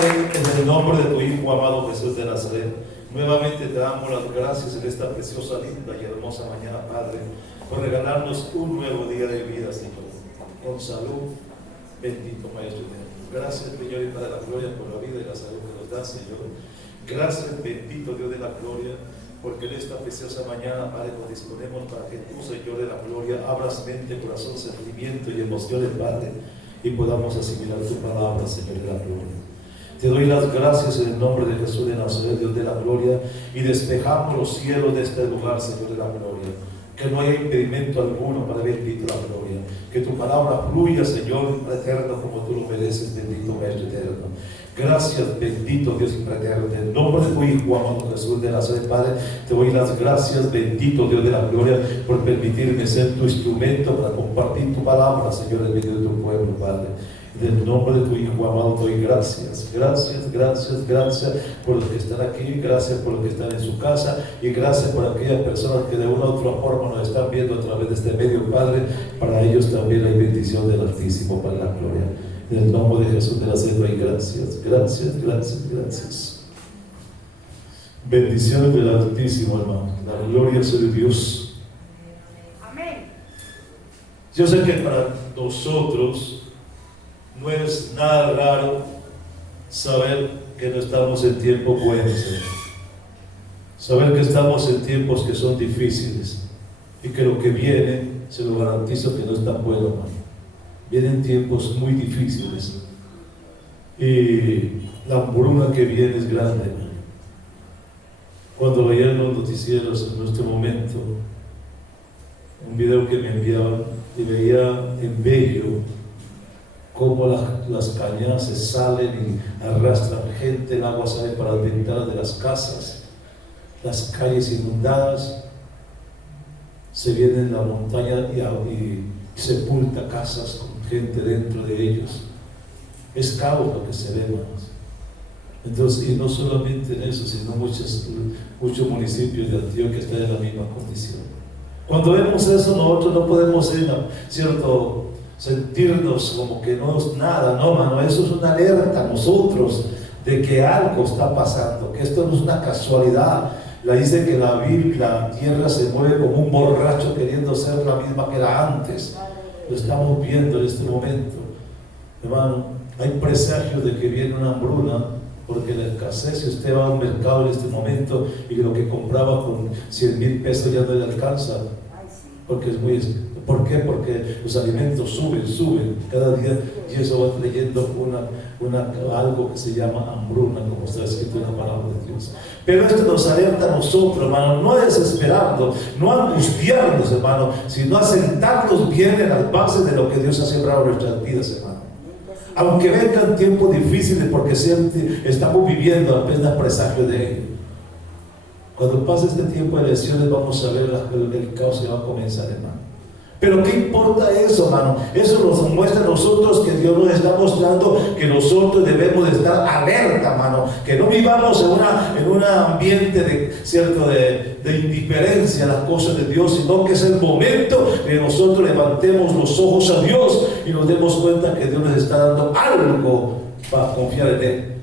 Padre, en el nombre de tu Hijo amado Jesús de Nazaret, nuevamente te damos las gracias en esta preciosa, linda y hermosa mañana, Padre, por regalarnos un nuevo día de vida, Señor, con salud. Bendito Maestro eterno. Gracias, Señor y Padre de la gloria, por la vida y la salud que nos da, Señor. Gracias, bendito Dios de la gloria, porque en esta preciosa mañana, Padre, nos disponemos para que tú, Señor de la gloria, abras mente, corazón, sentimiento y emociones, Padre, y podamos asimilar tu palabra, Señor de la gloria. Te doy las gracias en el nombre de Jesús de Nazaret, Dios de la gloria, y despejamos los cielos de este lugar, Señor de la gloria. Que no haya impedimento alguno para bendito la gloria. Que tu palabra fluya, Señor eterno, como tú lo mereces, bendito Maestro eterno. Gracias, bendito Dios eterno. En el nombre de tu Hijo amado Jesús de Nazaret, Padre, te doy las gracias, bendito Dios de la gloria, por permitirme ser tu instrumento para compartir tu palabra, Señor, en medio de tu pueblo, Padre. En el nombre de tu Hijo amado te doy gracias, gracias, gracias, gracias por los que están aquí, gracias por los que están en su casa y gracias por aquellas personas que de una u otra forma nos están viendo a través de este medio, Padre. Para ellos también hay bendición del Altísimo para la gloria. En el nombre de Jesús de Nazaret te doy gracias, gracias, gracias, gracias. Bendiciones del Altísimo, hermano. La gloria sea de Dios. Amén. Yo sé que para nosotros no es nada raro saber que no estamos en tiempos buenos, saber que estamos en tiempos que son difíciles y que lo que viene, se lo garantizo que no es tan bueno, hermano. Vienen tiempos muy difíciles y la hambruna que viene es grande, hermano. Cuando veía en los noticieros en este momento un video que me enviaban y veía en Bello cómo las cañadas salen y arrastran gente, el agua sale para las ventanas de las casas, las calles inundadas, se viene en la montaña y sepulta casas con gente dentro de ellos. Es caos lo que se ve, hermanos. Entonces, y no solamente en eso, sino muchos municipios de Antioquia están en la misma condición. Cuando vemos eso, nosotros no podemos sentirnos como que no es nada, no, mano. Eso es una alerta a nosotros de que algo está pasando, que esto no es una casualidad. La dice que la tierra se mueve como un borracho queriendo ser la misma que era antes. Lo estamos viendo en este momento, hermano. Hay presagios de que viene una hambruna, porque la escasez, si usted va al mercado en este momento y lo que compraba con 100,000 pesos ya no le alcanza, porque es muy... ¿Por qué? Porque los alimentos suben cada día, y eso va trayendo algo que se llama hambruna, como está escrito en la palabra de Dios. Pero esto nos alerta a nosotros, hermano, no a desesperarnos, no a angustiarnos, hermano, sino a sentarnos bien en las bases de lo que Dios ha sembrado en nuestras vidas, hermano. Aunque vengan tiempos difíciles, porque siempre estamos viviendo apenas presagio de ello. Cuando pase este tiempo de elecciones, vamos a ver el caos que va a comenzar, hermano. Pero ¿qué importa eso, hermano? Eso nos muestra a nosotros que Dios nos está mostrando que nosotros debemos de estar alerta, hermano. Que no vivamos en un ambiente de indiferencia a las cosas de Dios, sino que es el momento que nosotros levantemos los ojos a Dios y nos demos cuenta que Dios nos está dando algo para confiar en Él.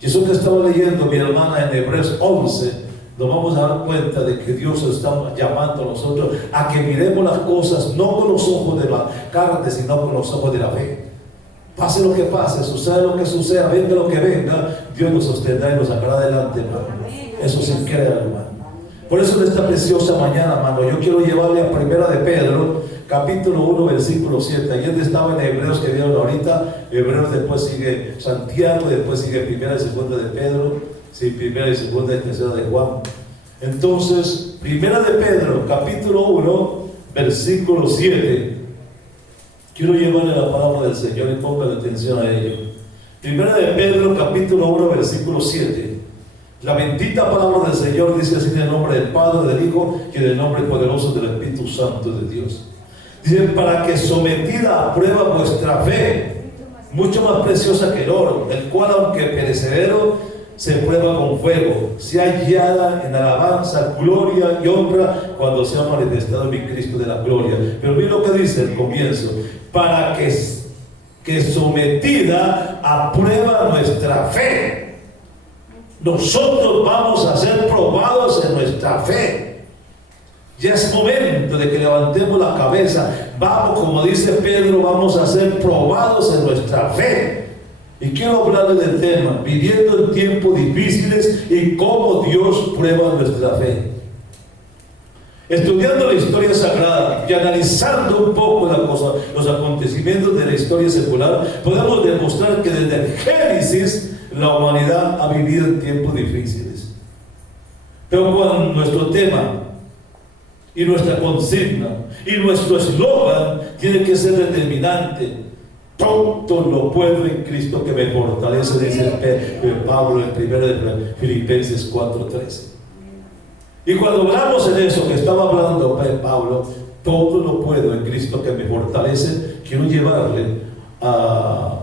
Y eso que estaba leyendo mi hermana en Hebreos 11, nos vamos a dar cuenta de que Dios nos está llamando a nosotros a que miremos las cosas no con los ojos de la carne, sino con los ojos de la fe. Pase lo que pase, suceda lo que suceda, venga lo que venga, Dios nos sostendrá y nos sacará adelante, hermano. Eso sí, créalo, hermano. Por eso en esta preciosa mañana, hermano, yo quiero llevarle a Primera de Pedro, capítulo 1, versículo 7. Ayer estaba en Hebreos que vieron ahorita. Hebreos, después sigue Santiago, después sigue Primera y Segunda de Pedro. Sí, Primera y Segunda y Tercera de Juan. Entonces, Primera de Pedro, capítulo 1, versículo 7. Quiero llevarle la palabra del Señor y pongan atención a ello. Primera de Pedro, capítulo 1, versículo 7. La bendita palabra del Señor dice así en el nombre del Padre, del Hijo y en el nombre poderoso del Espíritu Santo de Dios. Dice, para que sometida a prueba vuestra fe, mucho más preciosa que el oro, el cual aunque perecedero, se prueba con fuego, sea hallada en alabanza, gloria y honra cuando sea manifestado mi Cristo de la gloria. Pero mira lo que dice el comienzo: para que que sometida a prueba nuestra fe. Nosotros vamos a ser probados en nuestra fe. Ya es momento de que levantemos la cabeza. Vamos, como dice Pedro, vamos a ser probados en nuestra fe. Y quiero hablarles del tema, viviendo en tiempos difíciles y cómo Dios prueba nuestra fe. Estudiando la historia sagrada y analizando un poco los acontecimientos de la historia secular, podemos demostrar que desde el Génesis la humanidad ha vivido en tiempos difíciles. Pero cuando nuestro tema y nuestra consigna y nuestro eslogan tiene que ser determinante: todo lo puedo en Cristo que me fortalece, dice Pablo en 1 de Filipenses 4:13. Y cuando hablamos en eso que estaba hablando Pablo, todo lo puedo en Cristo que me fortalece, quiero llevarle a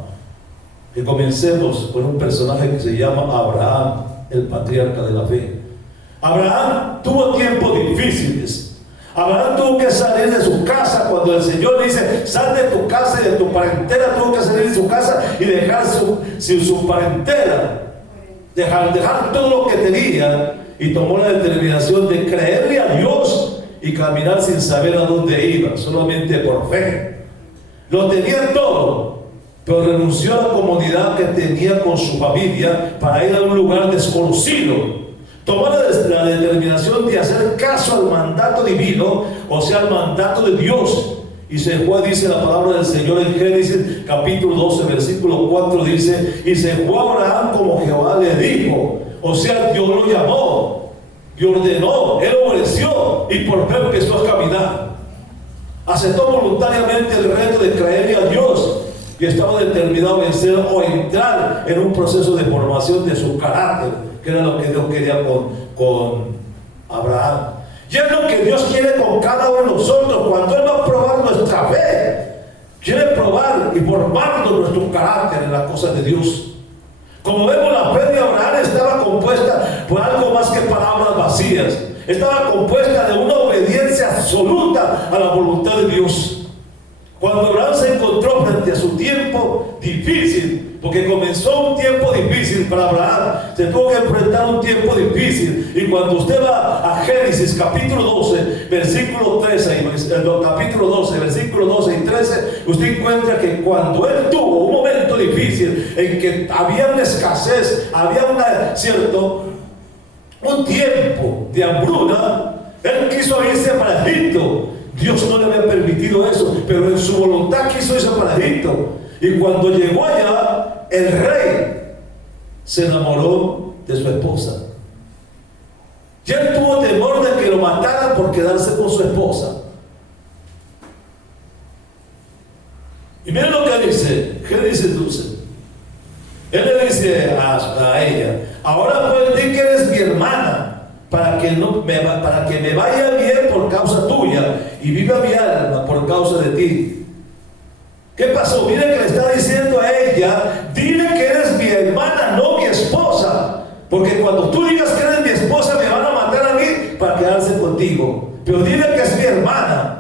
que comencemos con un personaje que se llama Abraham, el patriarca de la fe. Abraham tuvo tiempos difíciles. Abraham tuvo que salir de su casa cuando el Señor le dice: sal de tu casa y de tu parentela. Tuvo que salir de su casa y dejar su parentela, dejar todo lo que tenía, y tomó la determinación de creerle a Dios y caminar sin saber a dónde iba, solamente por fe. Lo tenía todo, pero renunció a la comodidad que tenía con su familia para ir a un lugar desconocido. Tomó la determinación de hacer caso al mandato divino, o sea, al mandato de Dios. Y se fue, dice la palabra del Señor en Génesis capítulo 12, versículo 4, dice: y se fue Abraham como Jehová le dijo. O sea, Dios lo llamó y ordenó, él obedeció y por fe empezó a caminar. Aceptó voluntariamente el reto de creerle a Dios y estaba determinado a vencer o entrar en un proceso de formación de su carácter, que era lo que Dios quería con Abraham. Y es lo que Dios quiere con cada uno de nosotros. Cuando Él va a probar nuestra fe, quiere probar y formarnos nuestro carácter en las cosas de Dios. Como vemos, la fe de Abraham estaba compuesta por algo más que palabras vacías. Estaba compuesta de una obediencia absoluta a la voluntad de Dios. Cuando Abraham se encontró frente a su tiempo difícil, porque comenzó un tiempo difícil para Abraham, se tuvo que enfrentar un tiempo difícil. Y cuando usted va a Génesis capítulo 12, versículo 13, capítulo 12, versículo 12 y 13, usted encuentra que cuando él tuvo un momento difícil en que había una escasez, había un tiempo de hambruna, él quiso irse para Egipto. Dios no le había permitido eso, pero en su voluntad quiso irse para Egipto. Y cuando llegó allá, el rey se enamoró de su esposa. Y él tuvo temor de que lo mataran por quedarse con su esposa. Y miren lo que dice Génesis 12. Él le dice a ella: ahora pues di que eres mi hermana, para que me vaya bien por causa tuya y viva mi alma por causa de ti. ¿Qué pasó? Mire que le está diciendo a ella: dile que eres mi hermana, no mi esposa, porque cuando tú digas que eres mi esposa me van a matar a mí para quedarse contigo, pero dile que es mi hermana.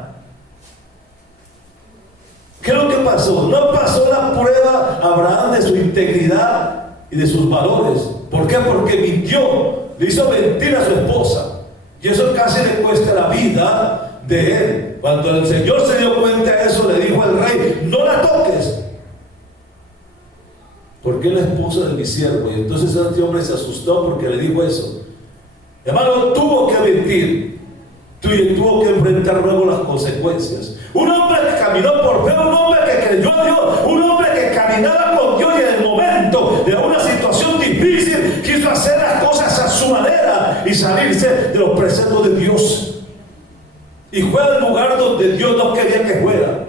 ¿Qué es lo que pasó? No pasó la prueba Abraham de su integridad y de sus valores. ¿Por qué? Porque mintió, le hizo mentir a su esposa, y eso casi le cuesta la vida de él. Cuando el Señor se dio cuenta de eso, le dijo al rey: no la toques, porque es la esposa de mi siervo. Y entonces este hombre se asustó porque le dijo eso. Hermano, tuvo que mentir, tuvo que enfrentar luego las consecuencias. Un hombre que caminó por fe, un hombre que creyó a Dios, un hombre que caminaba con Dios, y en el momento de una situación difícil quiso hacer las cosas a su manera y salirse de los preceptos de Dios. Y fue al lugar donde Dios no quería que fuera.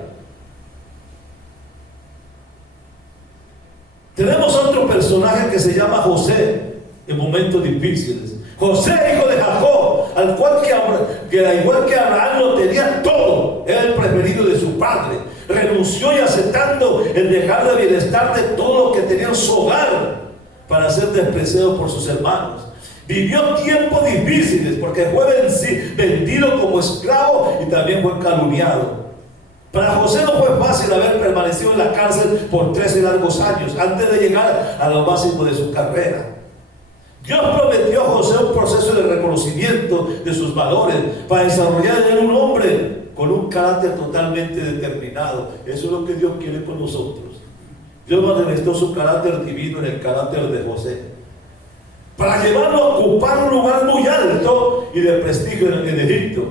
Tenemos otro personaje que se llama José en momentos difíciles. José, hijo de Jacob, al cual igual que Abraham lo tenía todo, era el preferido de su padre. Renunció y aceptando el dejar de bienestar de todo lo que tenía en su hogar para ser despreciado por sus hermanos. Vivió tiempos difíciles porque fue vendido como esclavo y también fue calumniado. Para José no fue fácil haber permanecido en la cárcel por 13 largos años antes de llegar a lo máximo de su carrera. Dios prometió a José un proceso de reconocimiento de sus valores para desarrollar en él un hombre con un carácter totalmente determinado. Eso es lo que Dios quiere con nosotros. Dios manifestó su carácter divino en el carácter de José para llevarlo a ocupar un lugar muy alto y de prestigio en Egipto.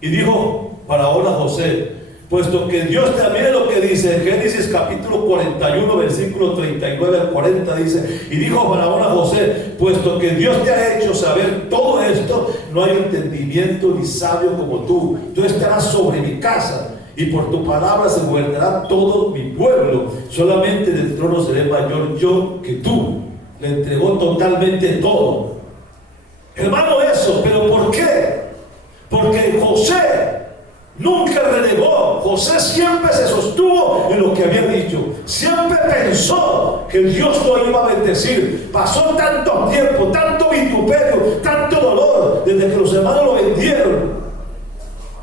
Y dijo Faraón a José, puesto que Dios también, lo que dice en Génesis capítulo 41 versículo 39 al 40, dice, y dijo Faraón a José, puesto que Dios te ha hecho saber todo esto, no hay entendimiento ni sabio como tú estarás sobre mi casa, y por tu palabra se gobernará todo mi pueblo, solamente del trono seré mayor yo que tú. Le entregó totalmente todo, hermano, eso. ¿Pero por qué? Porque José nunca renegó. José siempre se sostuvo en lo que había dicho. Siempre pensó que Dios lo iba a bendecir. Pasó tanto tiempo, tanto vituperio, tanto dolor, desde que los hermanos lo vendieron.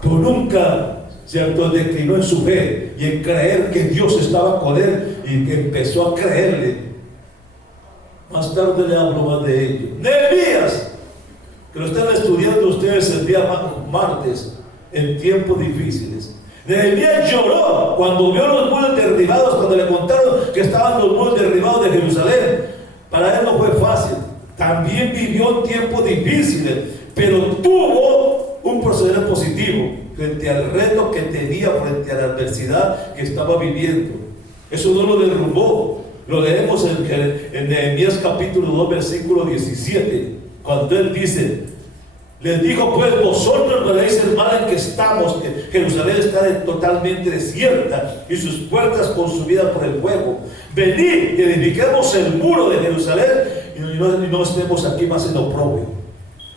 Pero nunca, ¿cierto?, declinó en su fe y en creer que Dios estaba con él, y que empezó a creerle. Más tarde le hablo más de ello. Nehemías, que lo están estudiando ustedes el día martes, en tiempos difíciles. Nehemías lloró cuando vio los muros derribados, cuando le contaron que estaban los muros derribados de Jerusalén. Para él no fue fácil. También vivió tiempos difíciles, pero tuvo un proceder positivo frente al reto que tenía, frente a la adversidad que estaba viviendo. Eso no lo derrumbó. Lo leemos en Nehemías capítulo 2 versículo 17, cuando él dice, les dijo pues, vosotros veréis el mal en que estamos, que Jerusalén está totalmente desierta y sus puertas consumidas por el fuego. Venid y edifiquemos el muro de Jerusalén y no estemos aquí más en oprobio.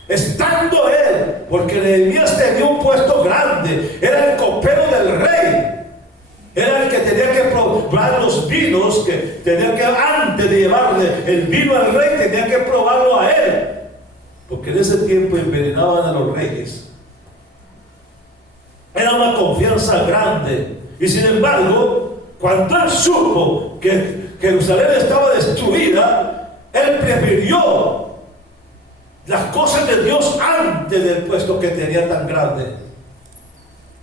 Estando él, porque Nehemías tenía un puesto grande, era el copero del rey, era el que tenía que probar los vinos, que tenía que, antes de llevarle el vino al rey, tenía que probarlo a él, porque en ese tiempo envenenaban a los reyes. Era una confianza grande. Y sin embargo, cuando él supo que Jerusalén estaba destruida, él prefirió las cosas de Dios antes del puesto que tenía tan grande.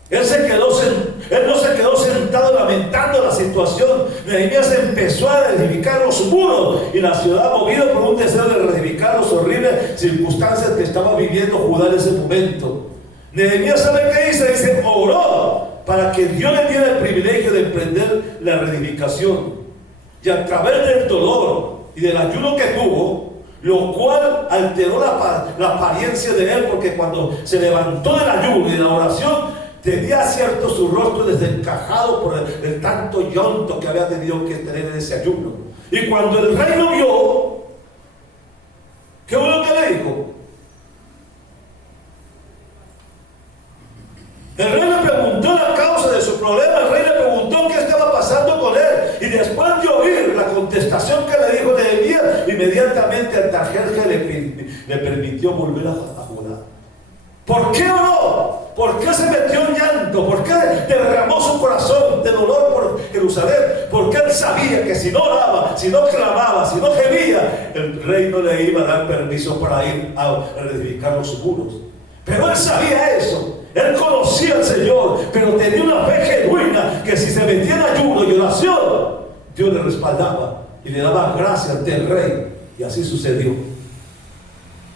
Él no se quedó sentado lamentando la situación. Nehemías empezó a edificar los muros y la ciudad, movido por un deseo de reedificar las horribles circunstancias que estaba viviendo Judá en ese momento. Nehemías, ¿sabe qué hizo? Dice, oró para que Dios le diera el privilegio de emprender la reedificación. Y a través del dolor y del ayuno que tuvo, lo cual alteró la apariencia de él, porque cuando se levantó del ayuno y de la oración, tenía cierto su rostro desencajado por el tanto llanto que había tenido que tener en ese ayuno. Y cuando el rey lo vio, ¿qué fue lo que le dijo? El rey le preguntó la causa de su problema. El rey le preguntó qué estaba pasando con él. Y después de oír la contestación que le dijo Nehemías, inmediatamente Artajerjes le permitió volver a Judá. ¿Por qué oró? ¿Por qué se metió en llanto? ¿Por qué derramó su corazón de dolor por Jerusalén? Porque él sabía que si no oraba, si no clamaba, si no gemía, el rey no le iba a dar permiso para ir a reedificar los muros. Pero él sabía eso. Él conocía al Señor, pero tenía una fe genuina que si se metía en ayuno y oración, Dios le respaldaba y le daba gracia ante el rey. Y así sucedió.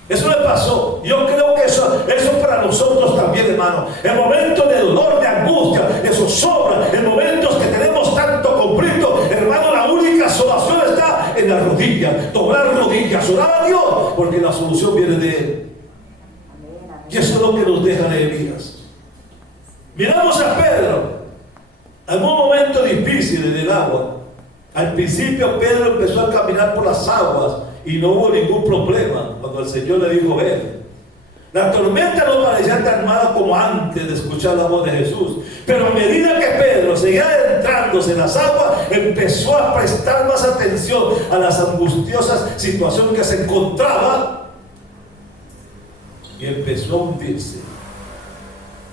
Eso le pasó. Yo creo que eso para nosotros también, hermano. En momentos de dolor, de angustia, de zozobra, en momentos que tenemos tanto conflicto, hermano, la única solución está en la rodilla. Doblar rodillas, orar a Dios, porque la solución viene de Él. Y eso es lo que nos deja Nehemías. Miramos a Pedro. En un momento difícil en el agua. Al principio Pedro empezó a caminar por las aguas y no hubo ningún problema cuando el Señor le dijo, ven. La tormenta no parecía tan mala como antes de escuchar la voz de Jesús. Pero a medida que Pedro seguía adentrándose en las aguas, empezó a prestar más atención a las angustiosas situaciones que se encontraba y empezó a hundirse.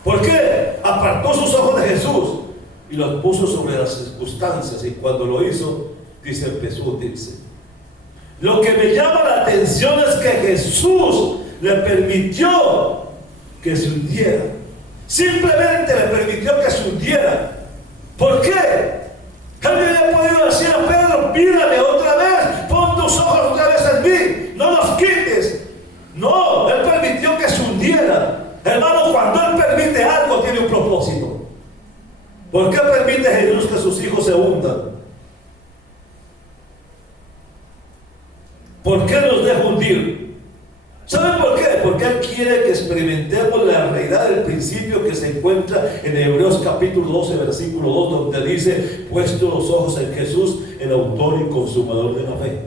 ¿Por qué? apartó sus ojos de Jesús y los puso sobre las circunstancias, y cuando lo hizo, dice, empezó a hundirse. Lo que me llama la atención es que Jesús le permitió que se hundiera. Simplemente le permitió que se hundiera. ¿Por qué? Él había podido decir a Pedro, mírame otra vez, pon tus ojos otra vez en mí, no los quites. No, Él permitió que se hundiera. Hermano, cuando Él permite algo, tiene un propósito. ¿Por qué permite Jesús que sus hijos se hundan? ¿Por qué nos deja hundir? ¿Saben por qué? Porque Él quiere que experimentemos la realidad del principio que se encuentra en Hebreos capítulo 12, versículo 2, donde dice, puesto los ojos en Jesús, el autor y consumador de la fe.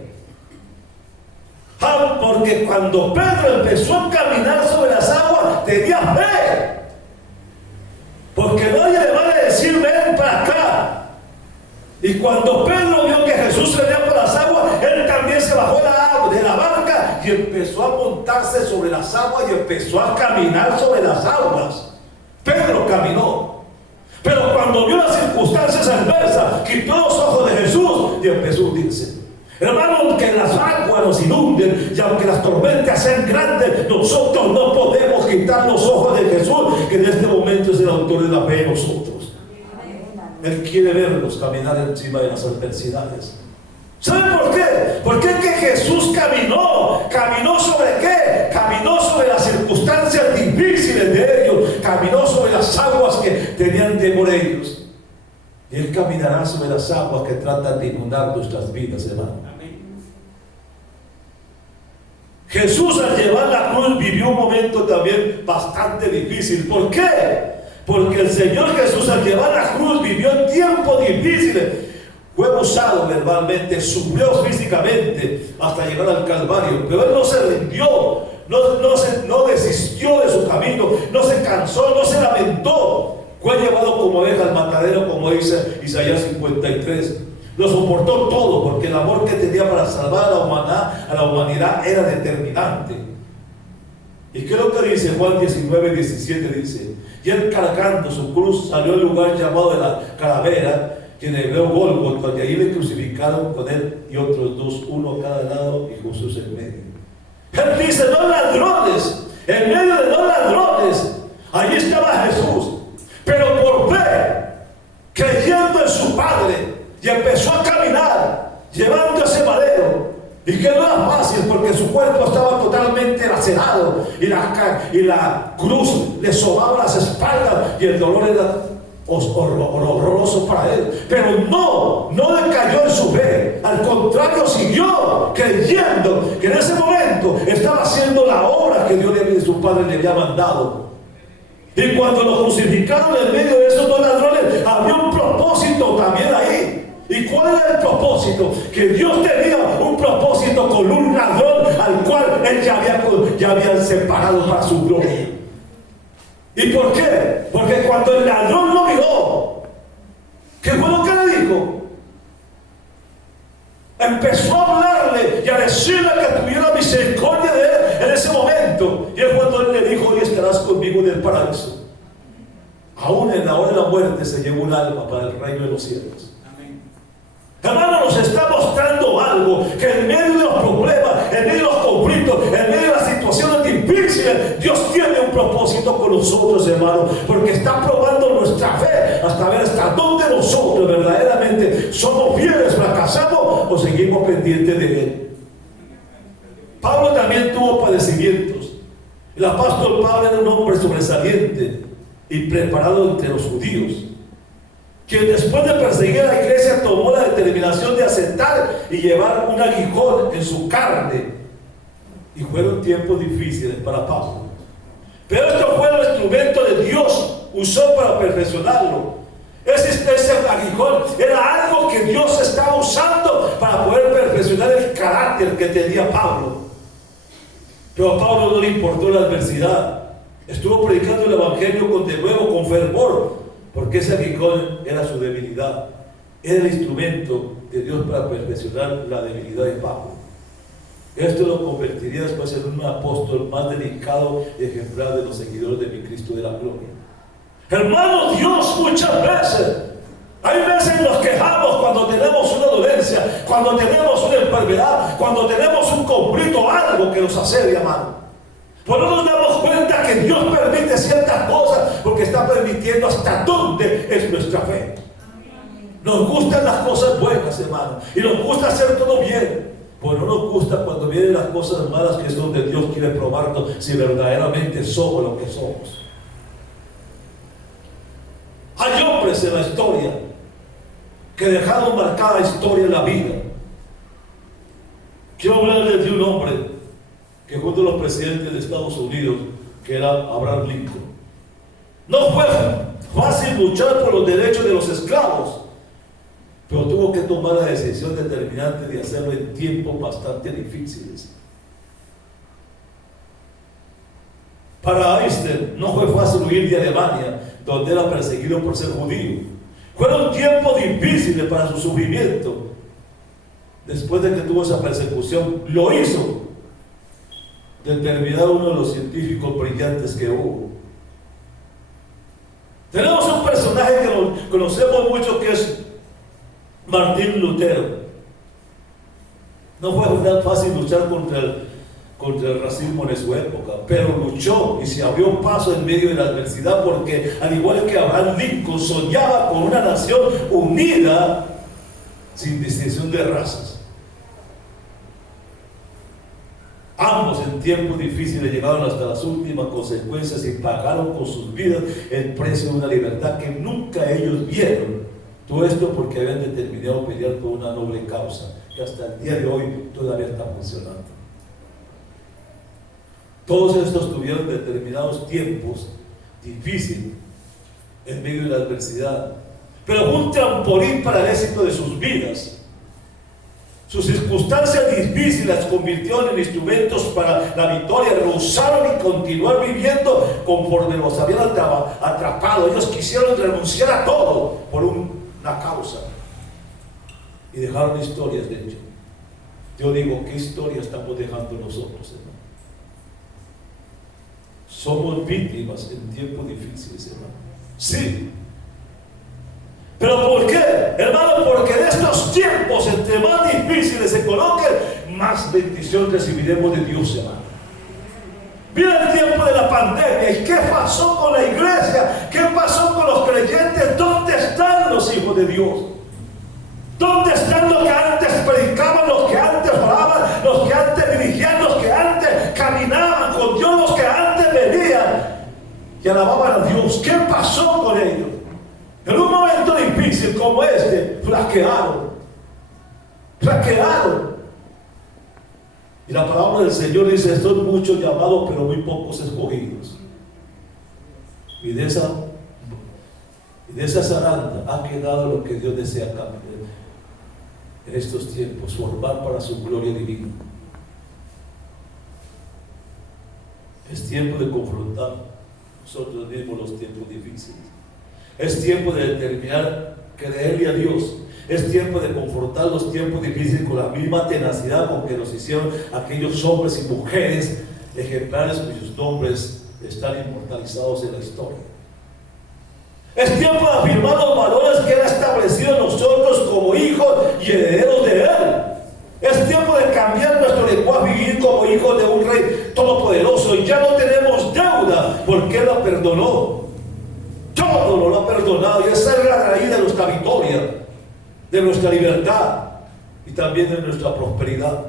Porque cuando Pedro empezó a caminar sobre las aguas, tenía fe. Porque nadie le va a decir, ven para acá. Y cuando Pedro vio que Jesús venía por las aguas, él también se bajó de la barca y empezó a montarse sobre las aguas y empezó a caminar sobre las aguas. Pedro caminó. Pero cuando vio las circunstancias adversas, quitó los ojos de Jesús y empezó a hundirse. Hermano, aunque las aguas nos inunden y aunque las tormentas sean grandes, nosotros no podemos quitar los ojos de Jesús, que en este momento es el autor de la fe en nosotros. Él quiere vernos caminar encima de las adversidades. ¿Saben por qué? Porque es que Jesús caminó. ¿Caminó sobre qué? Caminó sobre las circunstancias difíciles de ellos. Caminó sobre las aguas que tenían temor ellos. Y Él caminará sobre las aguas que tratan de inundar nuestras vidas, hermano. Jesús, al llevar la cruz, vivió un momento también bastante difícil. ¿Por qué? Porque el Señor Jesús, al llevar la cruz, vivió tiempos difíciles. Fue abusado verbalmente, sufrió físicamente hasta llegar al Calvario. Pero Él no se rindió, no desistió de su camino, no se cansó, no se lamentó. Fue llevado como oveja al matadero, como dice Isaías 53. Lo soportó todo, porque el amor que tenía para salvar a la humanidad era determinante. ¿Y qué es lo que dice Juan 19, 17? Dice, y Él cargando su cruz salió al lugar llamado de la calavera, que en hebreo Gólgota, y allí le crucificaron con Él y otros dos, uno a cada lado y Jesús en medio. Él dice, dos ladrones, en medio de dos ladrones, allí estaba Jesús, pero por fe, creyendo en su Padre, y empezó a caminar, llevando ese madero, y que no era fácil porque su cuerpo estaba totalmente lacerado, y la cruz le sobaba las espaldas, y el dolor era horroroso para él. Pero no decayó en su fe, al contrario, siguió creyendo que en ese momento estaba haciendo la obra que Dios y su Padre le había mandado. Y cuando lo crucificaron en medio de esos dos ladrones, había un propósito también ahí. ¿Y cuál era el propósito? Que Dios tenía un propósito con un ladrón al cual Él ya había separado para su gloria. ¿Y por qué? Porque cuando el ladrón lo miró, ¿qué fue lo que le dijo? Empezó a hablarle y a decirle que tuviera misericordia de él en ese momento. Y es cuando Él le dijo, hoy estarás conmigo en el paraíso. Aún en la hora de la muerte se llevó un alma para el reino de los cielos. Hermano, nos está mostrando algo, que en medio de los problemas, en medio de los conflictos, en medio de las situaciones difíciles, Dios tiene un propósito con nosotros, hermano, porque está probando nuestra fe hasta ver hasta dónde nosotros verdaderamente somos fieles, fracasamos o seguimos pendientes de Él. Pablo también tuvo padecimientos. El apóstol Pablo era un hombre sobresaliente y preparado entre los judíos, quien después de perseguir a la iglesia tomó la determinación de aceptar y llevar un aguijón en su carne. Y fueron tiempos difíciles para Pablo. Pero esto fue el instrumento de Dios, usó para perfeccionarlo. Ese aguijón era algo que Dios estaba usando para poder perfeccionar el carácter que tenía Pablo. Pero a Pablo no le importó la adversidad. Estuvo predicando el evangelio con denuedo, con fervor, porque ese aguijón era su debilidad. Era el instrumento de Dios para perfeccionar la debilidad de Pablo. Esto lo convertiría después en un apóstol más delicado y ejemplar de los seguidores de mi Cristo de la gloria. Hermano, Dios muchas veces, hay veces nos quejamos cuando tenemos una dolencia, cuando tenemos una enfermedad, cuando tenemos un conflicto, algo que nos asedia, hermano. Pero no nos damos cuenta que Dios permite ciertas cosas porque está permitiendo hasta dónde es nuestra fe. Nos gustan las cosas buenas, hermano, y nos gusta hacer todo bien. Pues no nos gusta cuando vienen las cosas malas, que es donde Dios quiere probarnos si verdaderamente somos lo que somos. Hay hombres en la historia que dejaron marcada historia en la vida. Quiero hablarles de un hombre que fue uno de los presidentes de Estados Unidos, que era Abraham Lincoln. No fue fácil luchar por los derechos de los esclavos, pero tuvo que tomar la decisión determinante de hacerlo en tiempos bastante difíciles. Para Einstein no fue fácil huir de Alemania, donde era perseguido por ser judío. Fueron tiempos difíciles para su sufrimiento. Después de que tuvo esa persecución, lo hizo determinar uno de los científicos brillantes que hubo. Tenemos un personaje que conocemos mucho, que es Martín Lutero. No fue fácil luchar contra el racismo en su época, pero luchó y se abrió paso en medio de la adversidad, porque al igual que Abraham Lincoln soñaba con una nación unida sin distinción de razas. Ambos en tiempos difíciles llegaron hasta las últimas consecuencias y pagaron con sus vidas el precio de una libertad que nunca ellos vieron. Todo esto porque habían determinado pelear por una noble causa que hasta el día de hoy todavía está funcionando. Todos estos tuvieron determinados tiempos difíciles en medio de la adversidad, pero fue un trampolín para el éxito de sus vidas. Sus circunstancias difíciles las convirtieron en instrumentos para la victoria. Rehusaron y continuar viviendo conforme los habían atrapado. Ellos quisieron renunciar a todo por una causa y dejaron historias de hecho. Yo digo, ¿qué historia estamos dejando nosotros, hermano? Somos víctimas en tiempos difíciles, hermano. Sí. ¿Pero por qué, hermano? Porque en estos tiempos, entre más difíciles se coloquen, más bendición recibiremos de Dios, hermano. Viene el tiempo de la pandemia. ¿Y qué pasó con la iglesia? ¿Qué pasó con los creyentes? ¿Dónde están los hijos de Dios? ¿Dónde están los que antes predicaban, los que antes oraban, los que antes dirigían, los que antes caminaban con Dios, los que antes venían y alababan a Dios? ¿Qué pasó con ellos? En un momento difícil como este, flaquearon. Y la palabra del Señor dice: son muchos llamados, pero muy pocos escogidos. Y de esa zaranda ha quedado lo que Dios desea cambiar en estos tiempos, formar para su gloria divina. Es tiempo de confrontar nosotros mismos los tiempos difíciles. Es tiempo de determinar creerle a Dios. Es tiempo de confrontar los tiempos difíciles con la misma tenacidad con que nos hicieron aquellos hombres y mujeres ejemplares cuyos nombres están inmortalizados en la historia. Es tiempo de afirmar los valores que Él ha establecido en nosotros como hijos y herederos de Él. Es tiempo de cambiar nuestro lenguaje y vivir como hijos de un Rey todopoderoso. Y ya no tenemos deuda porque Él la perdonó. Todo nos lo ha perdonado, y esa es la raíz de nuestra victoria, de nuestra libertad y también de nuestra prosperidad.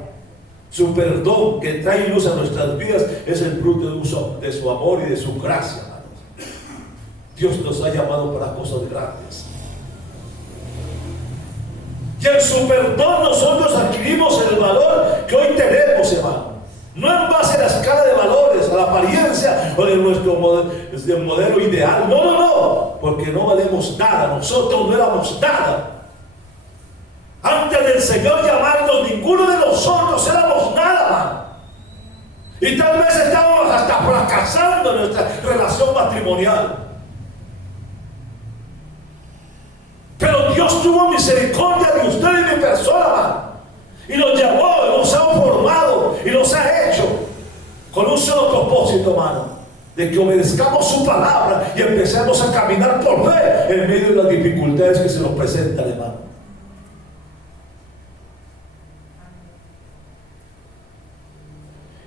Su perdón, que trae luz a nuestras vidas, es el fruto de su amor y de su gracia, hermanos. Dios nos ha llamado para cosas grandes, y en su perdón nosotros adquirimos el valor que hoy tenemos, hermano. No en base a la escala de valores, a la apariencia o de nuestro modelo ideal. No, porque no valemos nada. Nosotros no éramos nada. Antes del Señor llamarnos, ninguno de nosotros éramos nada, man. Y tal vez estábamos hasta fracasando en nuestra relación matrimonial. Pero Dios tuvo misericordia de usted y mi persona, man. Y nos llamó, nos ha formado y nos ha hecho con un solo propósito, hermano: de que obedezcamos su palabra y empecemos a caminar por fe en medio de las dificultades que se nos presentan, hermano.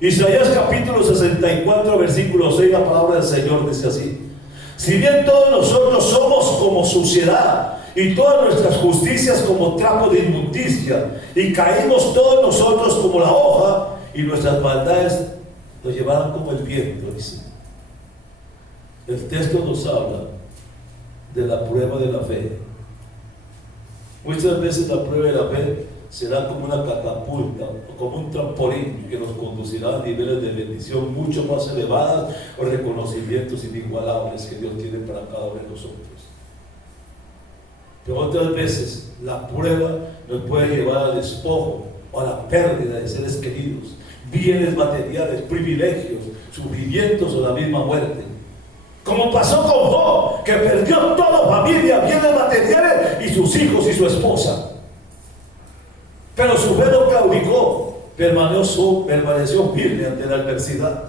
Isaías capítulo 64 versículo 6, la palabra del Señor dice así: si bien todos nosotros somos como suciedad y todas nuestras justicias como trapo de inmundicia, y caímos todos nosotros como la hoja, y nuestras maldades nos llevarán como el viento, dice. El texto nos habla de la prueba de la fe. Muchas veces la prueba de la fe será como una catapulta o como un trampolín que nos conducirá a niveles de bendición mucho más elevadas o reconocimientos inigualables que Dios tiene para cada uno de nosotros. Pero otras veces la prueba nos puede llevar al despojo o a la pérdida de seres queridos, bienes materiales, privilegios, sufrimientos o la misma muerte. Como pasó con Job, que perdió toda familia, bienes materiales y sus hijos y su esposa. Pero su fe no claudicó, permaneció firme ante la adversidad.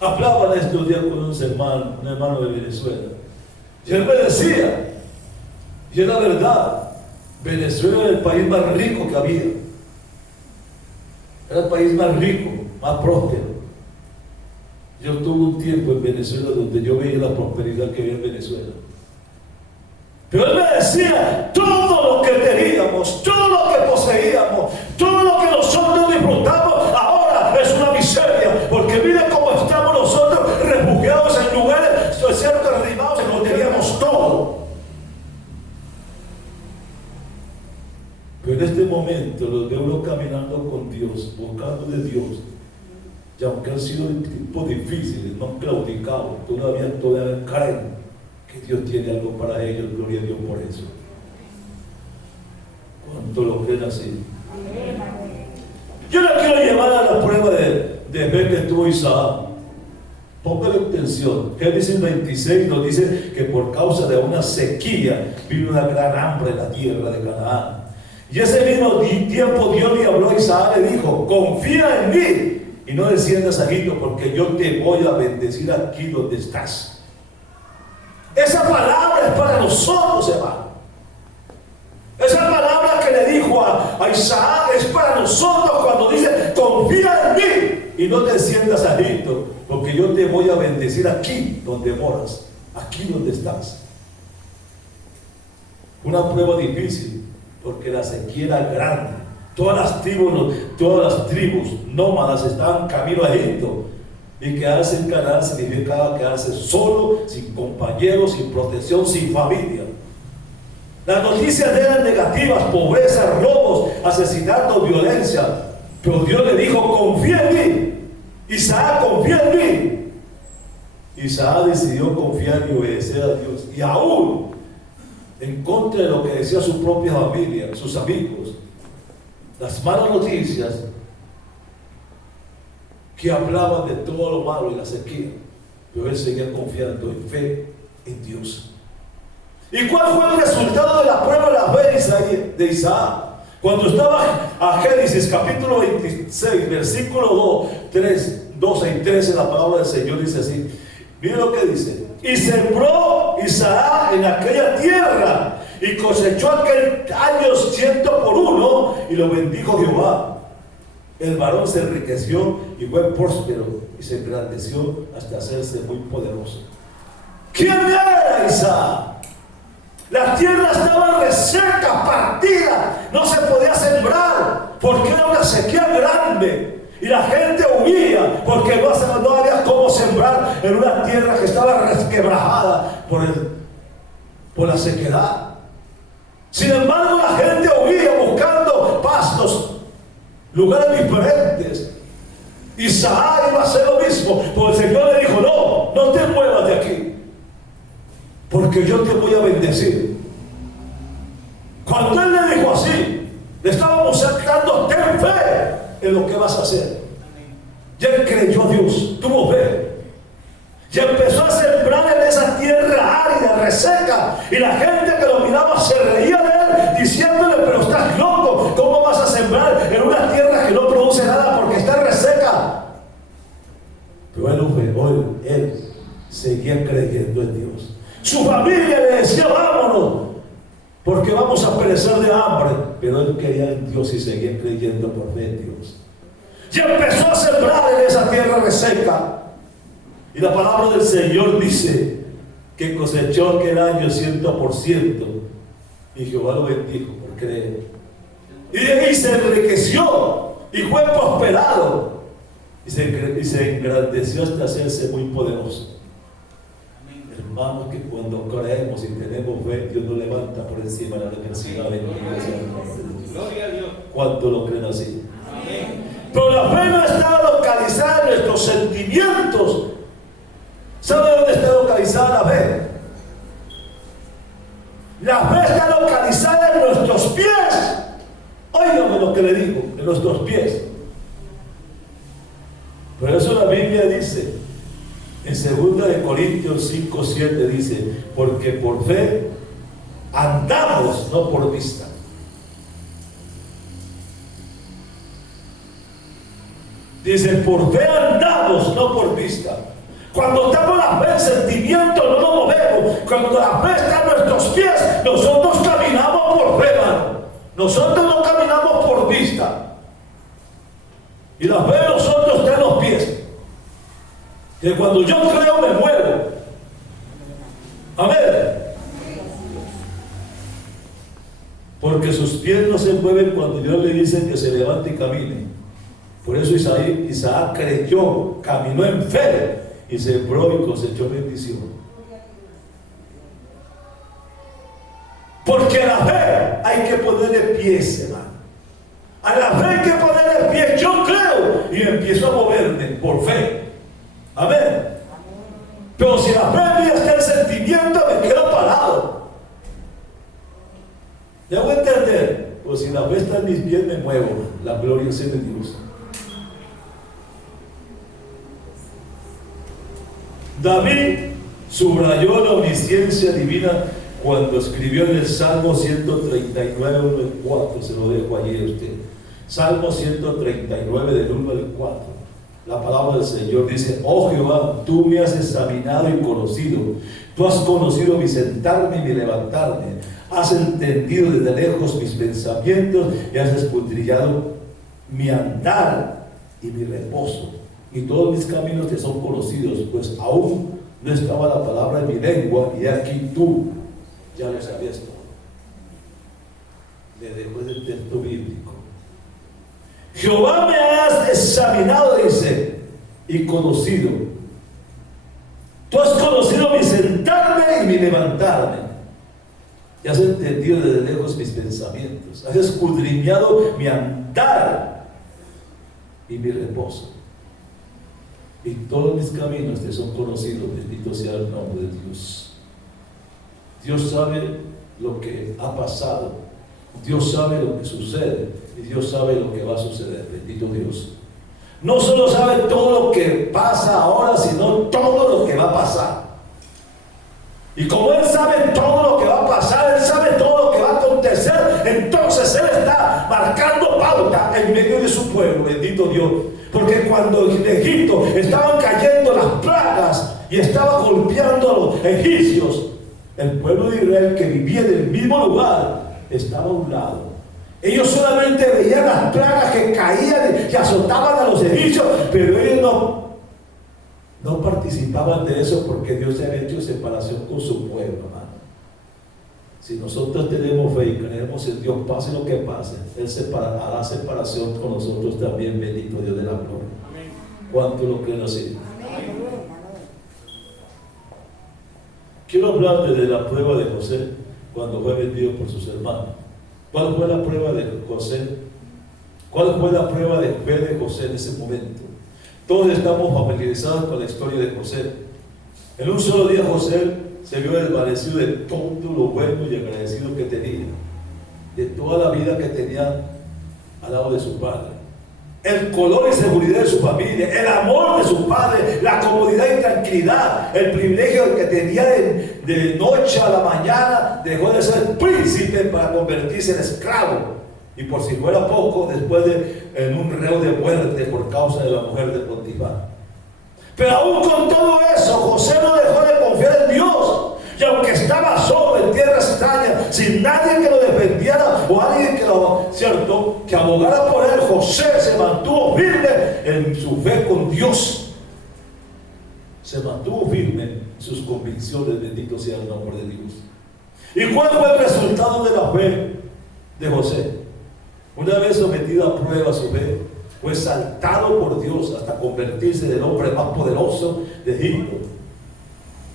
Hablaban estos días con un hermano de Venezuela, y él me decía, y era verdad, Venezuela era el país más rico que había, era el país más rico, más próspero. Yo tuve un tiempo en Venezuela donde yo veía la prosperidad que había en Venezuela. Pero él me decía, todo lo que teníamos, todo lo que poseíamos, todo lo que nosotros disfrutamos, ahora es una miseria, porque mira cómo estamos nosotros refugiados en lugares, cierto, arrimados, en donde teníamos todo. Pero en este momento los veo uno caminando con Dios, buscando de Dios, y aunque han sido tiempos difíciles, no han claudicado, todavía creen que Dios tiene algo para ellos. Gloria a Dios por eso. ¿Cuánto lo creen así? Yo le quiero llevar a la prueba de fe que tuvo Isaac. Póngale atención. Génesis 26 nos dice que por causa de una sequía vino una gran hambre en la tierra de Canaán. Y ese mismo tiempo Dios le habló a Isaac, le dijo: confía en mí y no desciendas a Egipto, porque yo te voy a bendecir aquí donde estás. Esa palabra es para nosotros, hermano. Esa palabra que le dijo a Isaac es para nosotros cuando dice: confía en mí y no desciendas a Egipto, porque yo te voy a bendecir aquí donde moras, aquí donde estás. Una prueba difícil, porque la sequía era grande. Todas las tribus nómadas estaban camino a Egipto. Y quedarse en Canaán significaba quedarse solo, sin compañeros, sin protección, sin familia. Las noticias eran negativas: pobreza, robos, asesinatos, violencia. Pero Dios le dijo: confía en mí. Isaac, confía en mí. Isaac decidió confiar y obedecer a Dios, y aún en contra de lo que decía su propia familia, sus amigos, las malas noticias que hablaban de todo lo malo y la sequía. Pero él seguía confiando en fe en Dios. ¿Y cuál fue el resultado de la prueba de la fe de Isaac? Cuando estaba a Génesis capítulo 26 versículo 12 y 13, la palabra del Señor dice así. Miren lo que dice: y sembró Isaac en aquella tierra y cosechó aquel año 100 por 1, y lo bendijo Jehová. El varón se enriqueció y fue próspero y se engrandeció hasta hacerse muy poderoso. ¿Quién era Isaac? La tierra estaba reseca, partida, no se podía sembrar porque era una sequía grande y la gente huía porque no había cómo sembrar en una tierra que estaba resquebrajada por la sequedad. Sin embargo, la gente huía buscando pastos, lugares diferentes. Isaac iba a hacer lo mismo, pero el Señor le dijo: no te muevas de aquí, porque yo te voy a bendecir. Cuando él le dijo así, le estábamos sacando: ten fe en lo que vas a hacer. Y él creyó a Dios, tuvo fe, y empezó a sembrar en esa tierra árida, reseca, y la gente que lo miraba se reía de él, diciéndole: pero estás loco, ¿cómo vas a sembrar en una tierra que no produce nada porque está reseca? seguía creyendo en Dios. Su familia le decía: vámonos, porque vamos a perecer de hambre. Pero él creía en Dios y seguía creyendo por fe en Dios. Y empezó a sembrar en esa tierra reseca. Y la palabra del Señor dice que cosechó aquel año 100%. Y Jehová lo bendijo por creer. Y se enriqueció y fue prosperado. Y se engrandeció hasta hacerse muy poderoso. Hermanos, que cuando creemos y tenemos fe, Dios nos levanta por encima de la adversidad. Gloria a Dios. ¿Cuánto lo creen así? Amén. Pero la fe no está localizada en nuestros sentimientos. ¿Sabe dónde está localizada la fe? La fe está localizada en nuestros pies. Óigame lo que le digo, en nuestros pies. Por eso la Biblia dice, en 2 Corintios 5:7 dice: porque por fe andamos, no por vista. Dice: por fe andamos, no por vista. Cuando estamos la fe en sentimiento, no nos movemos. Cuando la fe está en nuestros pies, nosotros caminamos por fe, hermano. Nosotros no caminamos por vista. Y la fe de nosotros está en los pies. Que cuando yo creo, me muevo. Amén. Porque sus pies no se mueven cuando Dios le dice que se levante y camine. Por eso Isaac creyó, caminó en fe y sembró y cosechó bendición. Porque a la fe hay que ponerle pies, hermano. A la fe hay que ponerle pies. Yo creo y empiezo a moverme por fe. Amén. Pero si la fe mía está en sentimiento, me quedo parado. ¿Ya voy a entender? Pues si la fe está en mis pies, me muevo. La gloria sea de Dios. David subrayó la omnisciencia divina cuando escribió en el Salmo 139, 1 al 4. Se lo dejo allí a usted. Salmo 139, del 1 al 4. La palabra del Señor dice: oh Jehová, tú me has examinado y conocido. Tú has conocido mi sentarme y mi levantarme. Has entendido desde lejos mis pensamientos y has escudriñado mi andar y mi reposo. Y todos mis caminos te son conocidos, pues aún no estaba la palabra en mi lengua, y aquí tú ya lo sabías todo. Le dejo el texto bíblico. Jehová me has examinado, dice, y conocido. Tú has conocido mi sentarme y mi levantarme. Y has entendido desde lejos mis pensamientos. Has escudriñado mi andar y mi reposo. Y todos mis caminos te son conocidos. Bendito sea el nombre de Dios. Dios sabe lo que ha pasado. Dios sabe lo que sucede. Y Dios sabe lo que va a suceder. Bendito Dios. No solo sabe todo lo que pasa ahora, sino todo lo que va a pasar. Y como Él sabe todo lo que va a pasar, Él sabe todo lo que va a acontecer, entonces Él está marcando pauta en medio de su pueblo. Bendito Dios. Porque cuando en Egipto estaban cayendo las plagas y estaba golpeando a los egipcios, el pueblo de Israel, que vivía en el mismo lugar, estaba a un lado. Ellos solamente veían las plagas que caían, que azotaban a los egipcios, pero ellos no participaban de eso, porque Dios se había hecho separación con su pueblo, hermano. Si nosotros tenemos fe y creemos en Dios, pase lo que pase, Él hará separación con nosotros también. Bendito Dios de la gloria. Amén. ¿Cuánto lo creen así? Amén. Quiero hablar de la prueba de José cuando fue vendido por sus hermanos. ¿Cuál fue la prueba de José? ¿Cuál fue la prueba de fe de José en ese momento? Todos estamos familiarizados con la historia de José. En un solo día José se vio desvanecido de todo lo bueno y agradecido que tenía, de toda la vida que tenía al lado de su padre, el color y seguridad de su familia, el amor de su padre, la comodidad y tranquilidad, el privilegio que tenía de noche a la mañana. Dejó de ser príncipe para convertirse en esclavo, y por si fuera poco, después en un reo de muerte por causa de la mujer de Potifar. Pero aún con todo eso, José no dejó de confiar en Dios. Y aunque estaba solo en tierra extraña, sin nadie que lo defendiera o alguien que que abogara por él, José se mantuvo firme en su fe con Dios. Se mantuvo firme en sus convicciones, bendito sea el nombre de Dios. ¿Y cuál fue el resultado de la fe de José? Una vez sometido a prueba su fe, fue exaltado por Dios hasta convertirse en el hombre más poderoso de Egipto.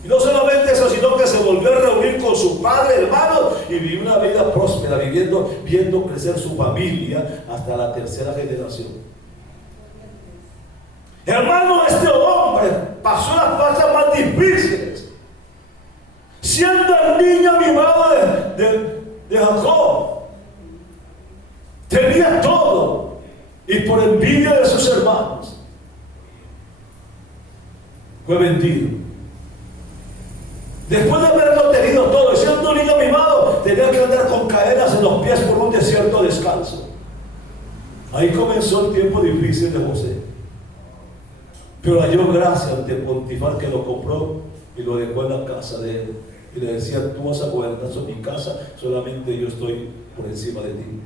Y no solamente eso, sino que se volvió a reunir con su padre, hermano, y vivió una vida próspera, viendo crecer su familia hasta la tercera generación. Hermano, este hombre pasó las cosas más difíciles, siendo el niño mimado de Jacob. Tenía todo, y por envidia de sus hermanos fue vendido. Después de haberlo tenido todo, y siendo un niño mimado, tenía que andar con cadenas en los pies por un desierto descalzo. Ahí comenzó el tiempo difícil de José. Pero halló gracia ante Potifar, que lo compró y lo dejó en la casa de él. Y le decía: tú vas a gobernar sobre mi casa, solamente yo estoy por encima de ti.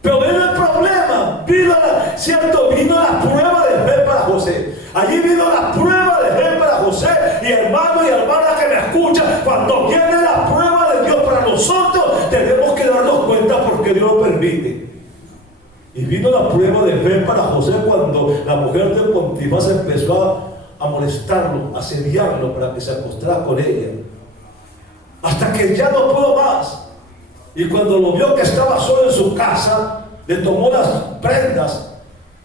Pero vino el problema, vino la prueba de fe para José. Allí vino la prueba de fe para José. Y hermano y hermana que me escuchan, cuando viene la prueba de Dios para nosotros, tenemos que darnos cuenta porque Dios lo permite. Y vino la prueba de fe para José cuando la mujer de Potifar se empezó a molestarlo, a asediarlo para que se acostara con ella. Hasta que ya no pudo más. Y cuando lo vio que estaba solo en su casa, le tomó las prendas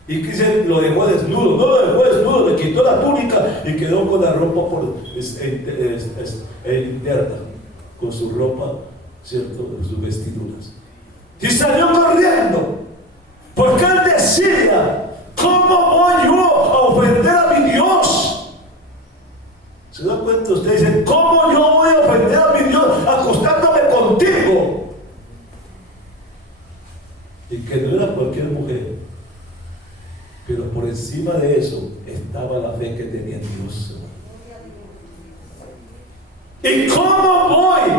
y lo dejó desnudo. No lo dejó desnudo, le quitó la túnica y quedó con la ropa interna, con su ropa, ¿cierto?, sus vestiduras. Y salió corriendo, porque él decía: ¿cómo voy yo a ofender a mi Dios? ¿Se da cuenta? Usted dice: ¿cómo yo voy a ofender a mi Dios acostándome contigo? Y que no era cualquier mujer, pero por encima de eso estaba la fe que tenía en Dios. ¿Y cómo voy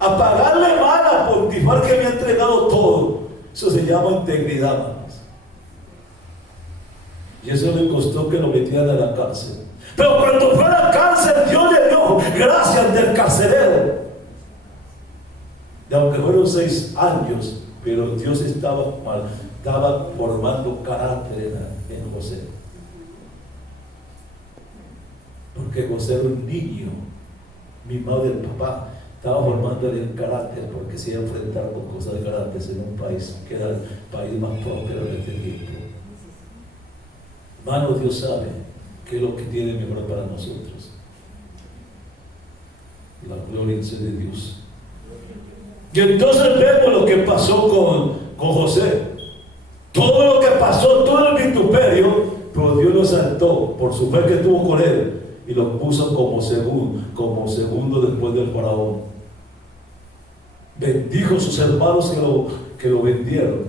a pagarle mal a Potifar, que me ha entregado todo? Eso se llama integridad, hermanos. Y eso le costó que lo metieran a la cárcel. Pero cuando fue a la cárcel, Dios le dio gracias del carcelero. Y aunque fueron 6 años, pero Dios estaba formando carácter en José. Porque José era un niño mimado del papá. Estaba formándole el carácter, porque se iba a enfrentar con cosas de carácter en un país que era el país más próspero de este tiempo. Hermano, Dios sabe qué es lo que tiene mejor para nosotros. La gloria sea de Dios. Y entonces vemos lo que pasó con José. Todo lo que pasó, todo el vituperio, pero Dios lo exaltó por su fe que tuvo con él y lo puso como segundo después del faraón. Bendijo a sus hermanos que lo vendieron.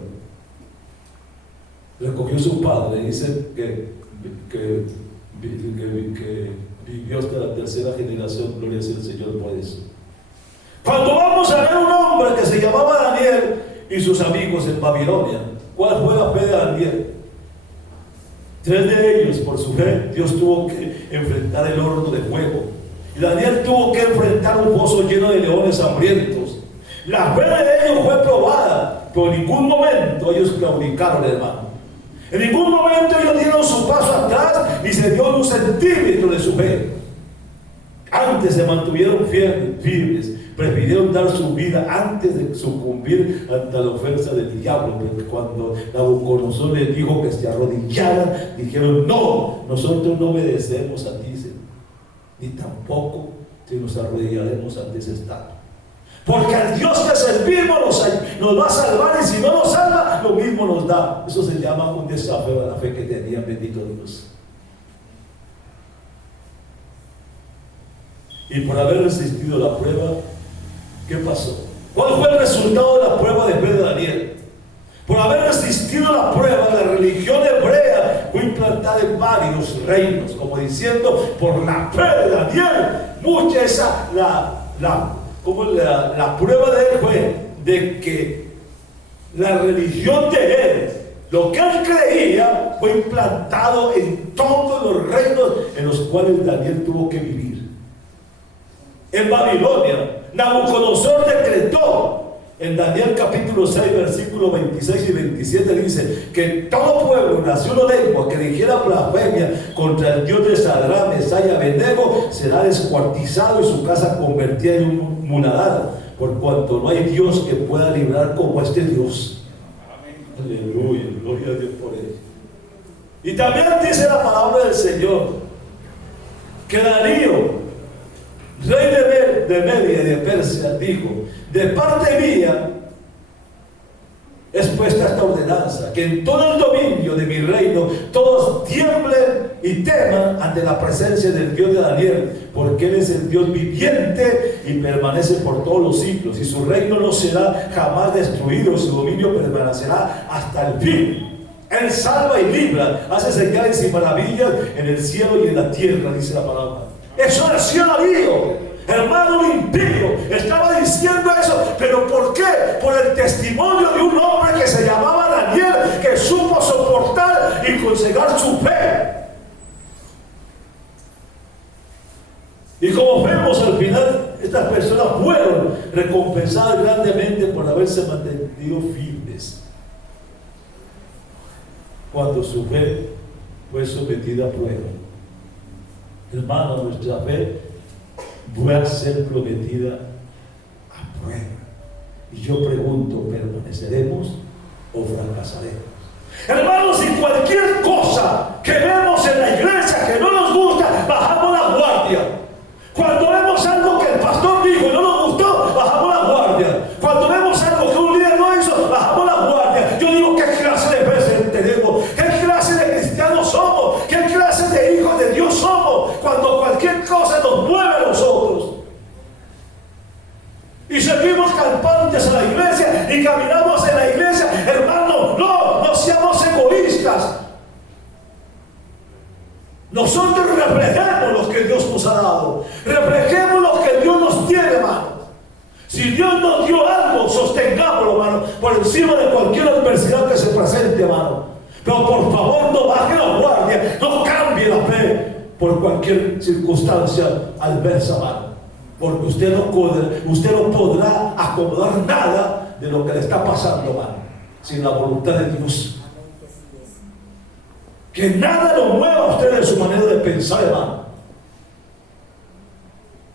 Recogió su padre, dice que vivió hasta la tercera generación. Gloria sea al Señor por eso. Cuando vamos a ver un hombre que se llamaba Daniel y sus amigos en Babilonia, ¿cuál fue la fe de Daniel? 3 de ellos, por su fe, Dios tuvo que enfrentar el horno de fuego. Y Daniel tuvo que enfrentar un pozo lleno de leones hambrientos. La fe de ellos fue probada, pero en ningún momento ellos claudicaron, hermano. En ningún momento ellos dieron su paso atrás ni se dio un centímetro de su fe. Antes se mantuvieron firmes. Prefirieron dar su vida antes de sucumbir ante la ofensa del diablo. Porque cuando Nabucodonosor les dijo que se arrodillaran, dijeron: no, nosotros no obedecemos a ti, ni tampoco si nos arrodillaremos ante ese estado. Porque al Dios que servimos nos va a salvar, y si no nos salva, lo mismo nos da. Eso se llama un desafío a la fe que tenían, bendito Dios. Y por haber resistido la prueba, ¿qué pasó? ¿Cuál fue el resultado de la prueba de fe de Daniel? Por haber resistido la prueba, la religión hebrea fue implantada en varios reinos, como diciendo, por la fe de Daniel, mucha esa, la prueba de él fue de que la religión de él, lo que él creía, fue implantado en todos los reinos en los cuales Daniel tuvo que vivir. En Babilonia, Nabucodonosor decretó en Daniel capítulo 6, versículos 26 y 27, dice que todo pueblo, nación o lengua que dijera blasfemia contra el Dios de Sadrach, Mesach y Abednego será descuartizado y su casa convertida en un muladar, por cuanto no hay Dios que pueda librar como este Dios. Amén. Aleluya, gloria a Dios por él. Y también dice la palabra del Señor que Darío, rey de Media y de Persia, dijo: de parte mía es puesta esta ordenanza, que en todo el dominio de mi reino todos tiemblen y teman ante la presencia del Dios de Daniel, porque Él es el Dios viviente y permanece por todos los siglos, y su reino no será jamás destruido, su dominio permanecerá hasta el fin. Él salva y libra, hace señales y maravillas en el cielo y en la tierra, dice la palabra. Eso nació Darío, hermano impío, estaba diciendo eso, pero ¿por qué? Por el testimonio de un hombre que se llamaba Daniel, que supo soportar y conservar su fe. Y como vemos al final, estas personas fueron recompensadas grandemente por haberse mantenido firmes cuando su fe fue sometida a prueba. Hermano, nuestra fe voy a ser prometida a prueba. Y yo pregunto, ¿permaneceremos o fracasaremos? Hermanos, si cualquier cosa que vemos en la iglesia que no nos gusta, bajamos la guardia. Cuando vemos algo que el pastor dijo y no nos gustó, bajamos la guardia. Cuando vemos algo que un líder no hizo, bajamos la guardia. Yo digo, ¿qué clase de veces tenemos? ¿Qué clase de cristianos somos? ¿Qué clase de hijos de Dios somos? Cuando cualquier cosa nos mueve a nosotros y seguimos campantes a la iglesia y caminamos en la iglesia, hermano, no seamos egoístas. Nosotros reflejemos lo que Dios nos ha dado, reflejemos lo que Dios nos tiene, hermano. Si Dios nos dio algo, sostengámoslo, hermano, por encima de cualquier adversidad que se presente, hermano. Pero por favor, no baje la guardia, no cambie la fe por cualquier circunstancia adversa, hermano, porque usted no podrá acomodar nada de lo que le está pasando, hermano, sin la voluntad de Dios. Que nada lo mueva a usted de su manera de pensar, hermano.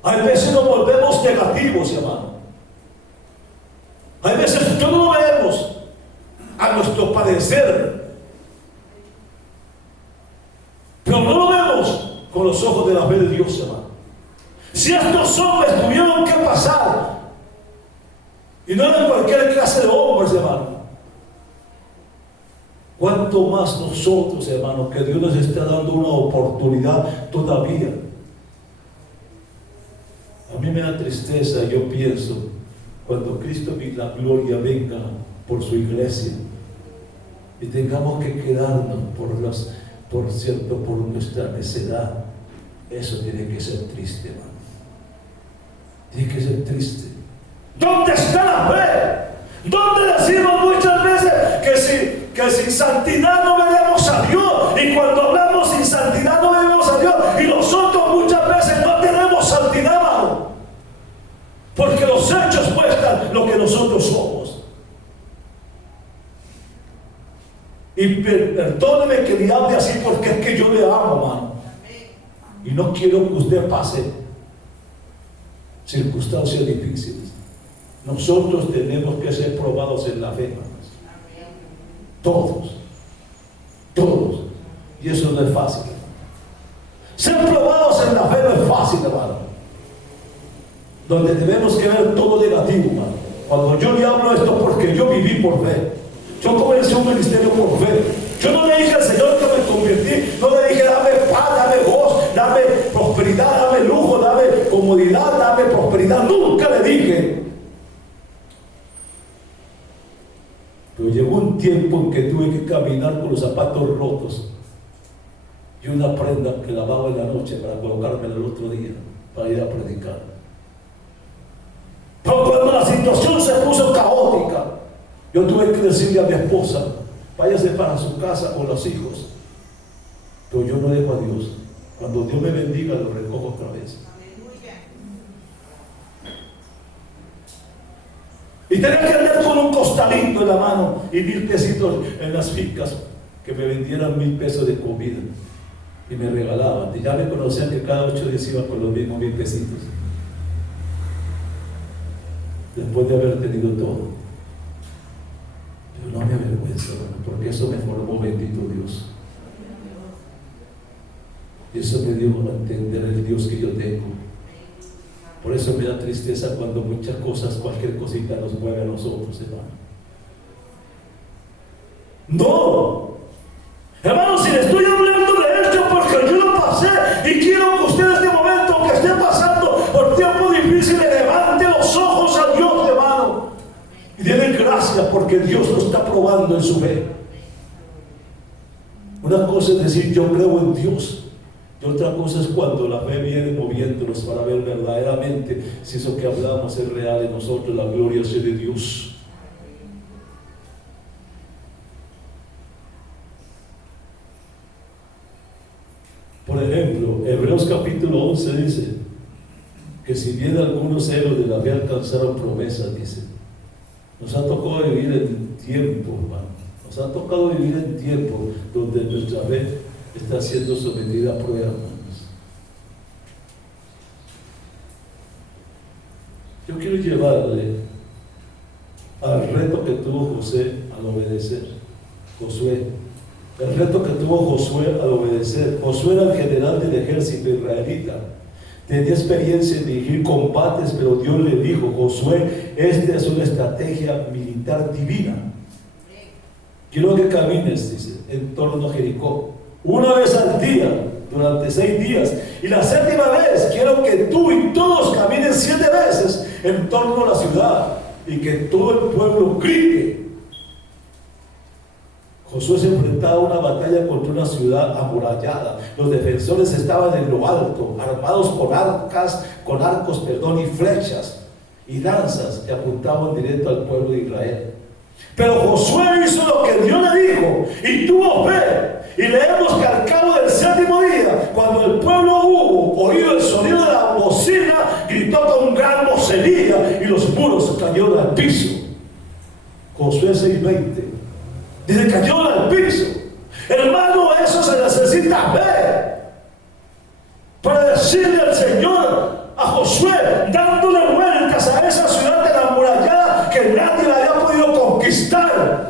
Hay veces nos volvemos negativos, hermano. Hay veces no lo vemos a nuestro padecer, pero no lo vemos con los ojos de la fe de Dios, hermano. Si estos hombres tuvieron que pasar, y no eran cualquier clase de hombres, hermano, ¿cuánto más nosotros, hermano, que Dios nos está dando una oportunidad todavía? A mí me da tristeza, yo pienso, cuando Cristo y la gloria venga por su iglesia y tengamos que quedarnos por nuestra necedad. Eso tiene que ser triste, hermano. Tiene que ser triste. ¿Dónde está la fe? ¿Dónde decimos muchas veces que sin santidad no veremos a Dios? Y cuando hablamos sin santidad no veremos a Dios, y nosotros muchas veces no tenemos santidad, hermano, porque los hechos muestran lo que nosotros somos. Y perdóneme que le hable así, porque es que yo le amo, hermano, y no quiero que usted pase circunstancias difíciles. Nosotros tenemos que ser probados en la fe, hermanos. Todos. Y eso no es fácil, hermano. Ser probados en la fe no es fácil, hermano. Donde tenemos que ver todo negativo, hermano. Cuando yo le hablo esto, porque yo viví por fe. Yo comencé un ministerio por fe. Yo no le dije al Señor que me convertí, no le dije dame paz, dame gozo, dame prosperidad, dame lujo, dame comodidad, dame prosperidad. Nunca le dije. Pero llegó un tiempo en que tuve que caminar con los zapatos rotos y una prenda que lavaba en la noche para colocármela el otro día, para ir a predicar. Pero cuando la situación se puso caótica, yo tuve que decirle a mi esposa, váyase para su casa con los hijos. Pero yo no dejo a Dios. Cuando Dios me bendiga, lo recojo otra vez. Y tenía que andar con un costalito en la mano y 1,000 pesitos en las fincas, que me vendieran 1,000 pesos de comida. Y me regalaban. Y ya me conocían que cada 8 días iba con los mismos 1,000 pesitos. Después de haber tenido todo. Pero no me avergüenzo, hermano, porque eso me formó, bendito Dios. Y eso me dio a entender el Dios que yo tengo. Por eso me da tristeza cuando muchas cosas, cualquier cosita nos mueve a nosotros, hermano. No, hermano, si le estoy hablando de esto porque yo lo pasé y quiero que usted en este momento, que esté pasando por tiempos difíciles, levante los ojos a Dios, hermano, y denle gracias porque Dios lo está probando en su fe. Una cosa es decir, yo creo en Dios. Y otra cosa es cuando la fe viene moviéndonos para ver verdaderamente si eso que hablamos es real en nosotros, la gloria sea de Dios. Por ejemplo, Hebreos capítulo 11 dice que si bien algunos héroes de la fe alcanzaron promesas, dice, nos ha tocado vivir en tiempo, hermano, nos ha tocado vivir en tiempo donde nuestra fe está siendo sometida a prueba, hermanos. Yo quiero llevarle al reto que tuvo José al obedecer. El reto que tuvo Josué al obedecer. Josué era el general del ejército israelita. Tenía experiencia en dirigir combates, pero Dios le dijo, Josué, esta es una estrategia militar divina. Quiero que camines, dice, en torno a Jericó, una vez al día, durante 6 días. Y la 7ª vez, quiero que tú y todos caminen 7 veces en torno a la ciudad y que todo el pueblo grite. Josué se enfrentaba a una batalla contra una ciudad amurallada. Los defensores estaban en lo alto, armados con arcos, y flechas y lanzas que apuntaban directo al pueblo de Israel. Pero Josué hizo lo que Dios le dijo y tuvo fe. Y leemos que al cabo del 7º día, cuando el pueblo hubo oído el sonido de la bocina, gritó con gran vocería y los muros cayeron al piso. Josué 6:20 dice, cayeron al piso. Hermano, eso se necesita ver para decirle al Señor, a Josué, dándole vueltas a esa ciudad de la amurallada que nadie la había podido conquistar.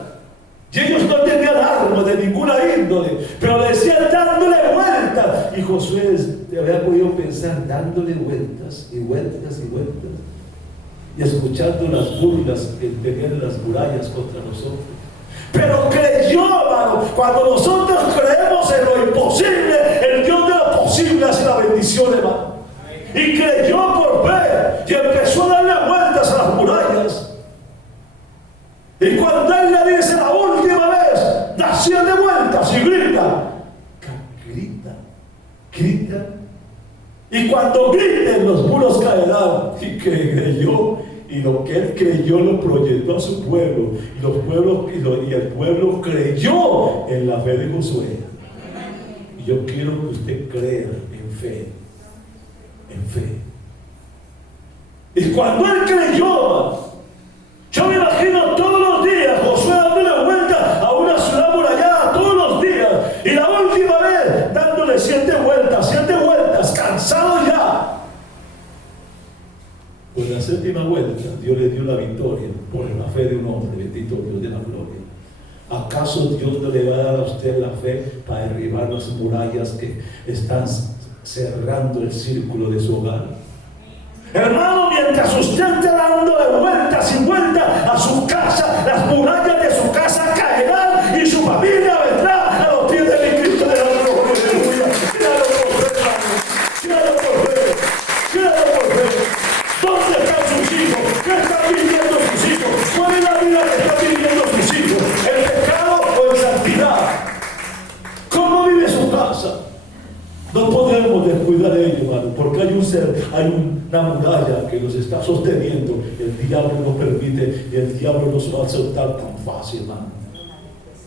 Y ellos no tenían armas de ninguna índole, pero le decían dándole vueltas. Y Josué había podido pensar dándole vueltas y vueltas y vueltas, y escuchando las burlas que tenían las murallas contra nosotros. Pero creyó, hermano. Cuando nosotros creemos en lo imposible, el Dios de lo posible hace la bendición, hermano. Y creyó por fe y empezó a darle vueltas a las murallas. Y cuando él le dice la última vez, da 7 vueltas y grita. Y cuando griten, los muros caerán. Y que creyó, y lo que él creyó lo proyectó a su pueblo. Y el pueblo creyó en la fe de Josué. Y yo quiero que usted crea en fe. En fe. Y cuando él creyó, yo me imagino todos los días Josué dándole vuelta a una ciudad amurallada todos los días, y la última vez dándole 7 vueltas, cansado ya. Pues la 7ª vuelta Dios le dio la victoria por la fe de un hombre, bendito Dios de la gloria. ¿Acaso Dios no le va a dar a usted la fe para derribar las murallas que están cerrando el círculo de su hogar? Hermano, mientras usted esté dándole vueltas y vueltas a su casa, las murallas de su casa caerán y su familia vendrá a los pies de mi Cristo de la gloria. Aleluya. Créalo por fe. ¿Dónde están sus hijos? ¿Qué están viviendo sus hijos? ¿Cuál es la vida que están viviendo sus hijos? ¿En pecado o en santidad? ¿Cómo vive su casa? porque hay una muralla que nos está sosteniendo. El diablo no permite y el diablo nos va a soltar tan fácil, hermano.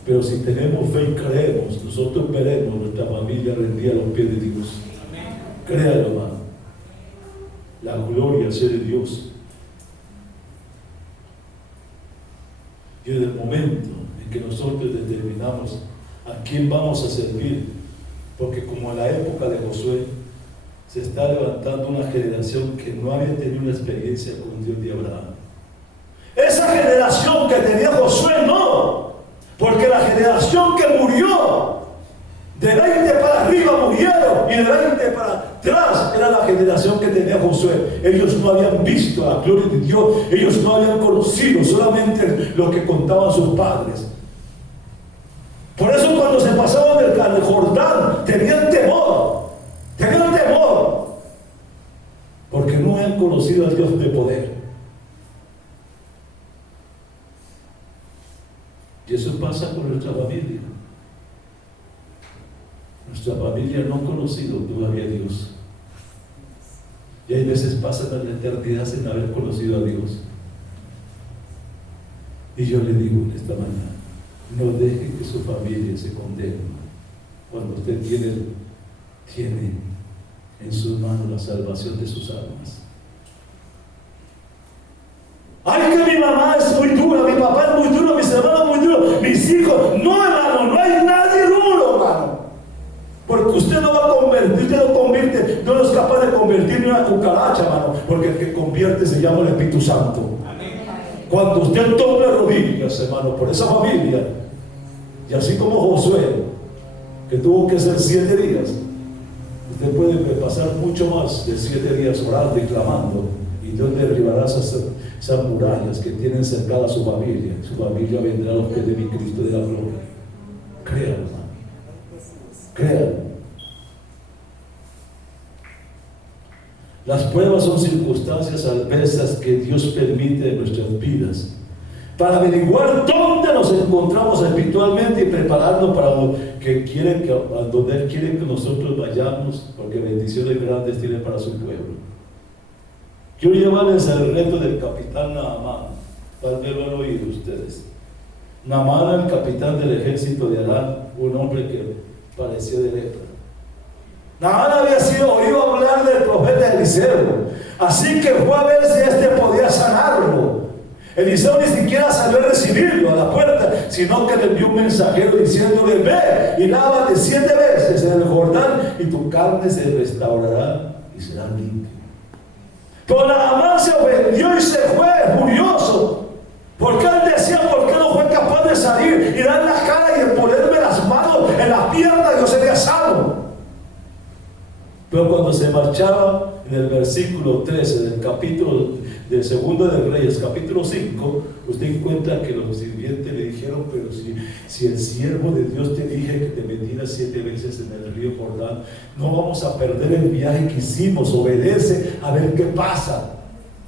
Pero si tenemos fe y creemos, nosotros veremos nuestra familia rendida a los pies de Dios. Créalo, hermano. La gloria sea de Dios. Y en el momento en que nosotros determinamos a quién vamos a servir, porque como en la época de Josué, se está levantando una generación que no había tenido una experiencia con Dios de Abraham. Esa generación que tenía Josué no, porque la generación que murió, de 20 para arriba murieron y de 20 para atrás era la generación que tenía Josué. Ellos no habían visto la gloria de Dios, ellos no habían conocido, solamente lo que contaban sus padres. Por eso cuando se pasaban el Jordán tenían temor, porque no habían conocido a Dios de poder. Y eso pasa con nuestra familia. Nuestra familia no ha conocido todavía a Dios. Y hay veces pasan la eternidad sin haber conocido a Dios. Y yo le digo en esta mañana, no deje que su familia se condene cuando usted tiene en sus manos la salvación de sus almas. Ay, que mi mamá es muy dura, mi papá es muy duro, mis hermanos muy duros, mis hijos. No, hermano, no hay nadie duro, hermano. Porque usted no va a convertir, usted no convierte, no es capaz de convertir en una cucaracha, hermano, porque el que convierte se llama el Espíritu Santo. Amén. Cuando usted dobla rodillas, hermano, por esa familia, y así como Josué, que tuvo que ser 7 días, usted puede pasar mucho más de 7 días orando y clamando, y Dios derribará esas murallas que tienen cercada a su familia. Su familia vendrá a los pies de mi Cristo de la gloria. Créalo, hermano. Créalo. Las pruebas son circunstancias adversas que Dios permite en nuestras vidas para averiguar dónde nos encontramos espiritualmente y prepararnos para lo que a donde Él quiere que nosotros vayamos, porque bendiciones grandes tiene para su pueblo. Quiero llevarles el reto del capitán Naamán. Tal vez lo han oído ustedes. Naamán era el capitán del ejército de Aram, un hombre que parecía de lepra. Naamán había oído hablar del profeta Eliseo, así que fue a ver si este podía sanarlo. Eliseo ni siquiera salió a recibirlo a la puerta, sino que le envió un mensajero diciéndole: ve y lávate 7 veces en el Jordán y tu carne se restaurará y será limpia. Pero Naamán se ofendió y se fue furioso, porque él decía: ¿por qué no fue capaz de salir y dar la cara y ponerme las manos en la pierna? Yo sería sano. Pero cuando se marchaba, en el versículo 13 del capítulo del segundo de Reyes, capítulo 5, usted encuentra que los sirvientes le dijeron: pero si el siervo de Dios te dije que te metieras 7 veces en el río Jordán, no vamos a perder el viaje que hicimos, obedece a ver qué pasa.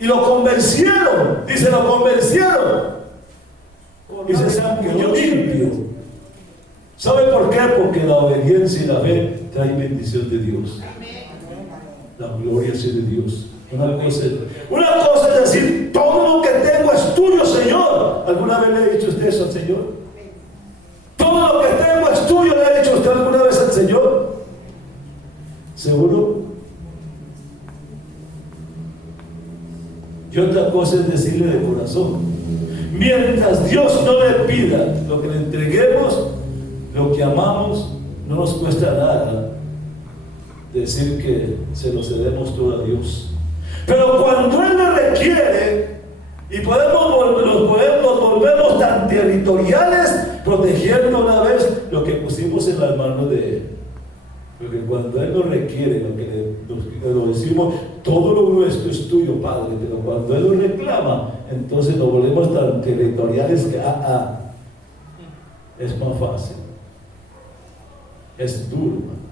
Y lo convencieron, dice, lo convencieron. Y se quedó limpio. ¿Sabe por qué? Porque la obediencia y la fe trae bendición de Dios. La gloria sea de Dios. Una cosa es decir: todo lo que tengo es tuyo, Señor. ¿Alguna vez le ha dicho usted eso al Señor? Todo lo que tengo es tuyo. ¿Le ha dicho usted alguna vez al Señor? ¿Seguro? Y otra cosa es decirle de corazón. Mientras Dios no le pida lo que le entreguemos, lo que amamos, no nos cuesta nada decir que se lo cedemos todo a Dios. Pero cuando Él lo requiere y nos volvemos tan territoriales, protegiendo una vez lo que pusimos en las manos de Él. Porque cuando Él lo requiere, lo decimos: todo lo nuestro es tuyo, Padre. Pero cuando Él lo reclama, entonces nos volvemos tan territoriales que es más fácil. Es duro, hermano.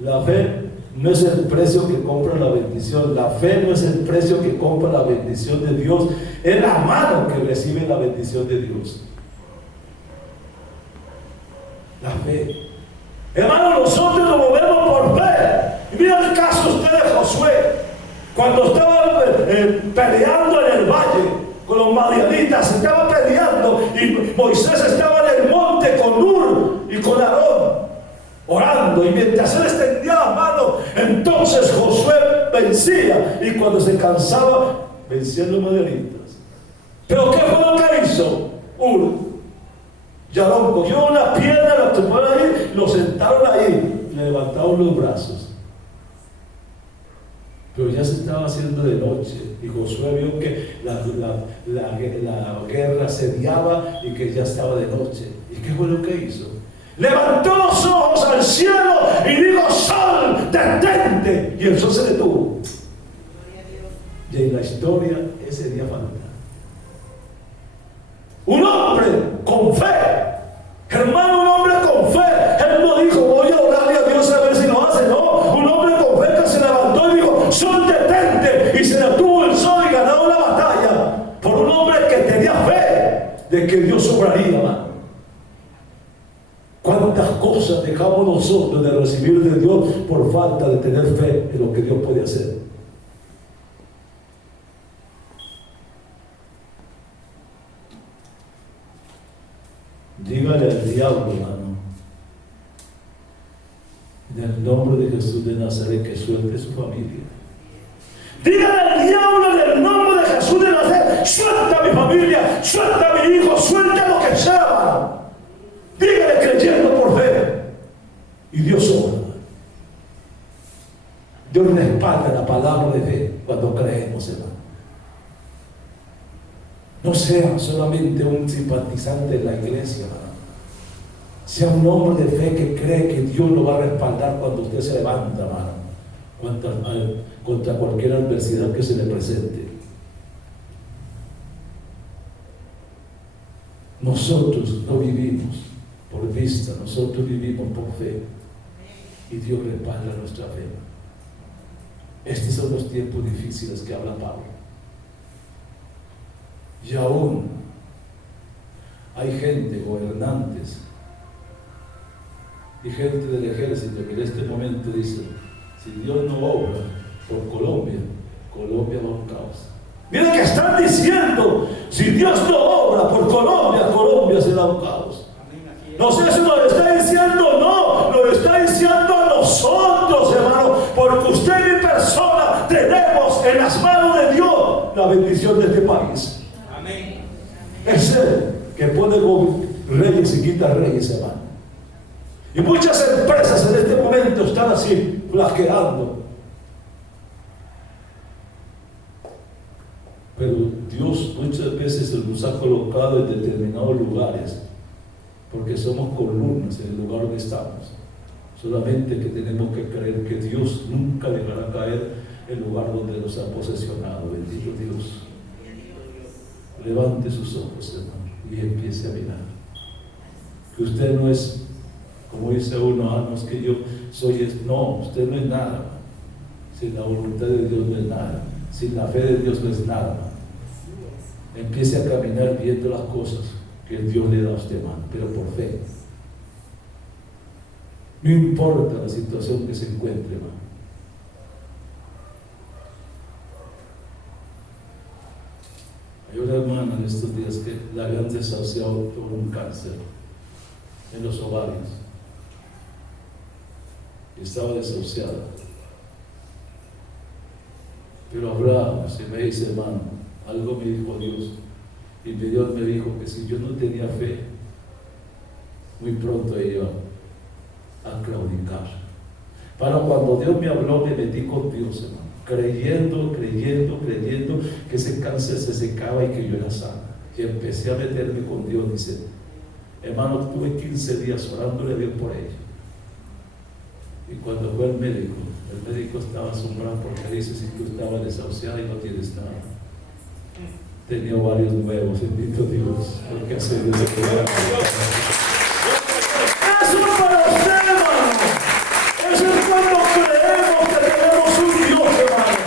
La fe no es el precio que compra la bendición. La fe no es el precio que compra la bendición de Dios. Es la mano que recibe la bendición de Dios. La fe. Hermano, nosotros nos movemos por fe. Y mira el caso usted de Josué, cuando estaba peleando en el valle con los madianitas, estaba peleando y Moisés estaba en el monte con Nur y con Aarón, orando, y mientras él extendía la mano, entonces Josué vencía, y cuando se cansaba, vencían los madianitas. Pero ¿qué fue lo que hizo Ur? Yarón cogió una piedra, lo tomó ahí, lo sentaron ahí, le levantaron los brazos. Pero ya se estaba haciendo de noche, y Josué vio que la guerra asediaba y que ya estaba de noche. ¿Y qué fue lo que hizo? Levantó los ojos al cielo y dijo: sol, detente. Y el sol se detuvo. Y en la historia ese día falta un hombre con fe, hermano, un hombre con fe. Él no dijo: voy a orarle a Dios a ver si lo hace. No, un hombre con fe que se levantó y dijo: sol, detente. Y se detuvo el sol y ganó la batalla por un hombre que tenía fe de que Dios obraría, hermano. ¿Cuántas cosas dejamos nosotros de recibir de Dios por falta de tener fe en lo que Dios puede hacer? Dígale al diablo, hermano, en el nombre de Jesús de Nazaret, que suelte su familia. Dígale al diablo en el nombre de Jesús de Nazaret: suelta a mi familia, suelta a mi hijo, suelta lo que sea, hermano. Dígale creyendo por fe, y Dios obra. Dios respalda la palabra de fe cuando creemos, hermano. No sea solamente un simpatizante de la iglesia, hermano. Sea un hombre de fe que cree que Dios lo va a respaldar cuando usted se levanta, hermano, contra cualquier adversidad que se le presente. Nosotros no vivimos por vista, nosotros vivimos por fe, y Dios respalda nuestra fe. Estos son los tiempos difíciles que habla Pablo. Y aún hay gente, gobernantes y gente del ejército, que en este momento dice: si Dios no obra por Colombia, Colombia va a un caos. Miren que están diciendo: si Dios no obra por Colombia, Colombia será un caos. No sé si nos está diciendo, no, nos está diciendo a nosotros, hermano, porque usted y mi persona tenemos en las manos de Dios la bendición de este país. Amén. Es Él que pone reyes y quita reyes, hermano. Y muchas empresas en este momento están así, flaqueando. Pero Dios muchas veces nos ha colocado en determinados lugares, porque somos columnas en el lugar donde estamos. Solamente que tenemos que creer que Dios nunca dejará caer el lugar donde nos ha posesionado. Bendito Dios. Levante sus ojos, hermano, y empiece a mirar. Que usted no es, como dice uno: no es que yo soy. No, usted no es nada. Sin la voluntad de Dios no es nada. Sin la fe de Dios no es nada. Empiece a caminar viendo las cosas que Dios le da a usted, hermano, pero por fe. No importa la situación que se encuentre, hermano. Hay una hermana en estos días que la habían desahuciado por un cáncer en los ovarios. Y estaba desahuciada. Pero hablamos y me dice: hermano, algo me dijo Dios. Y Dios me dijo que si yo no tenía fe, muy pronto iba a claudicar. Para cuando Dios me habló, me metí con Dios, hermano, creyendo que ese cáncer se secaba y que yo era sana. Y empecé a meterme con Dios. Dice: hermano, tuve 15 días orándole a Dios por ella. Y cuando fue el médico estaba asombrado, porque dice: si tú estabas desahuciada y no tienes nada. Tenía varios nuevos, bendito Dios, porque hace Dios se queda. Eso es para usted, hermano. Eso es cuando creemos que tenemos un Dios, hermano.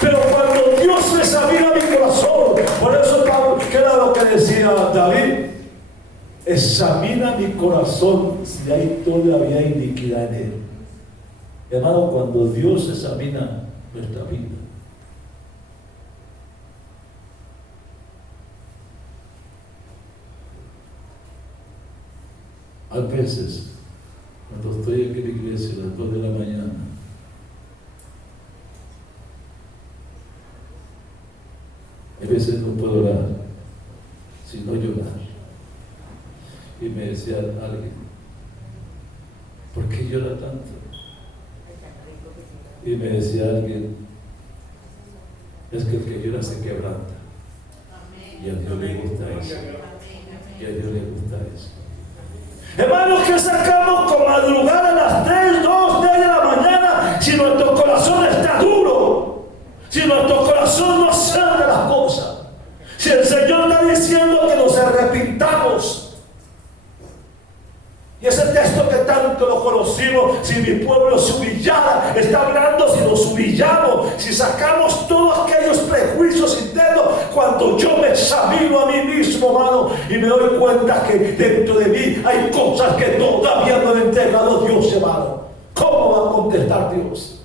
Pero cuando Dios examina mi corazón, por eso ¿qué era lo que decía David? Examina mi corazón si hay todavía iniquidad en él. Hermano, cuando Dios examina nuestra vida, a veces, cuando estoy aquí en la iglesia a las 2 de la mañana, a veces no puedo orar, sino llorar. Y me decía alguien, ¿por qué llora tanto? Y me decía alguien, es que el que llora se quebranta. Y a Dios le gusta eso. Y a Dios le gusta eso. Hermanos, que sacamos con madrugada a las 3, 2, 3 de la mañana si nuestro corazón está duro, si nuestro corazón no sabe las cosas, si el Señor está diciendo que nos arrepintamos. Y ese texto que tanto lo conocimos, si mi pueblo se humillara, está hablando si nos humillamos, si sacamos todos aquellos prejuicios internos, cuando yo me examino a mí mismo, hermano, y me doy cuenta que dentro de mí hay cosas que todavía no he entregado a Dios, hermano. ¿Cómo va a contestar Dios?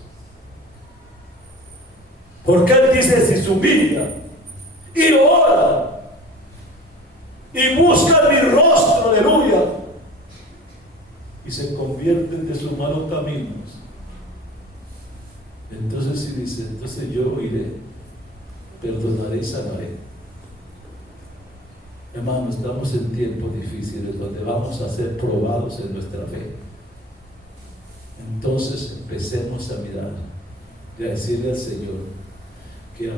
Porque Él dice, si se humilla y ora y busca mi rostro, aleluya, y se convierten de sus malos caminos, entonces si dice, entonces yo iré, perdonaré y sanaré. Hermanos, estamos en tiempos difíciles donde vamos a ser probados en nuestra fe. Entonces empecemos a mirar y a decirle al Señor que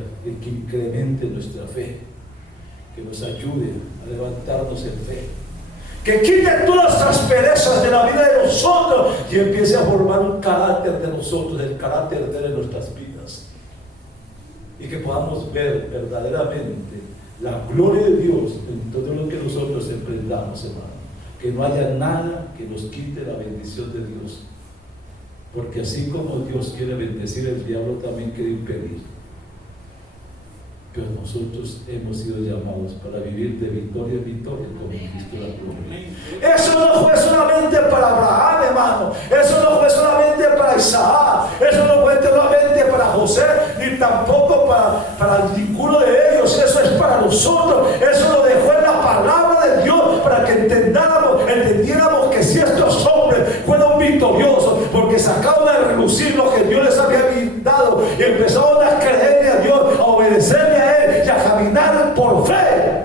incremente nuestra fe, que nos ayude a levantarnos en fe, que quite todas las asperezas de la vida de nosotros y empiece a formar un carácter de nosotros, el carácter de nuestras vidas, y que podamos ver verdaderamente la gloria de Dios en todo lo que nosotros emprendamos, hermano. Que no haya nada que nos quite la bendición de Dios, porque así como Dios quiere bendecir, el diablo también quiere impedir. Pero nosotros hemos sido llamados para vivir de victoria en victoria como Cristo la gloria. Eso no fue solamente para Abraham, hermano. Eso no fue solamente para Isaac. Eso no fue solamente para José, ni tampoco para ninguno de ellos. Eso es para nosotros. Eso lo dejó en la palabra de Dios para que entendiéramos que si estos hombres fueron victoriosos, porque sacaron a relucir lo que Dios les había dado y empezaron a creerle a Dios, a obedecerle a Él y a caminar por fe,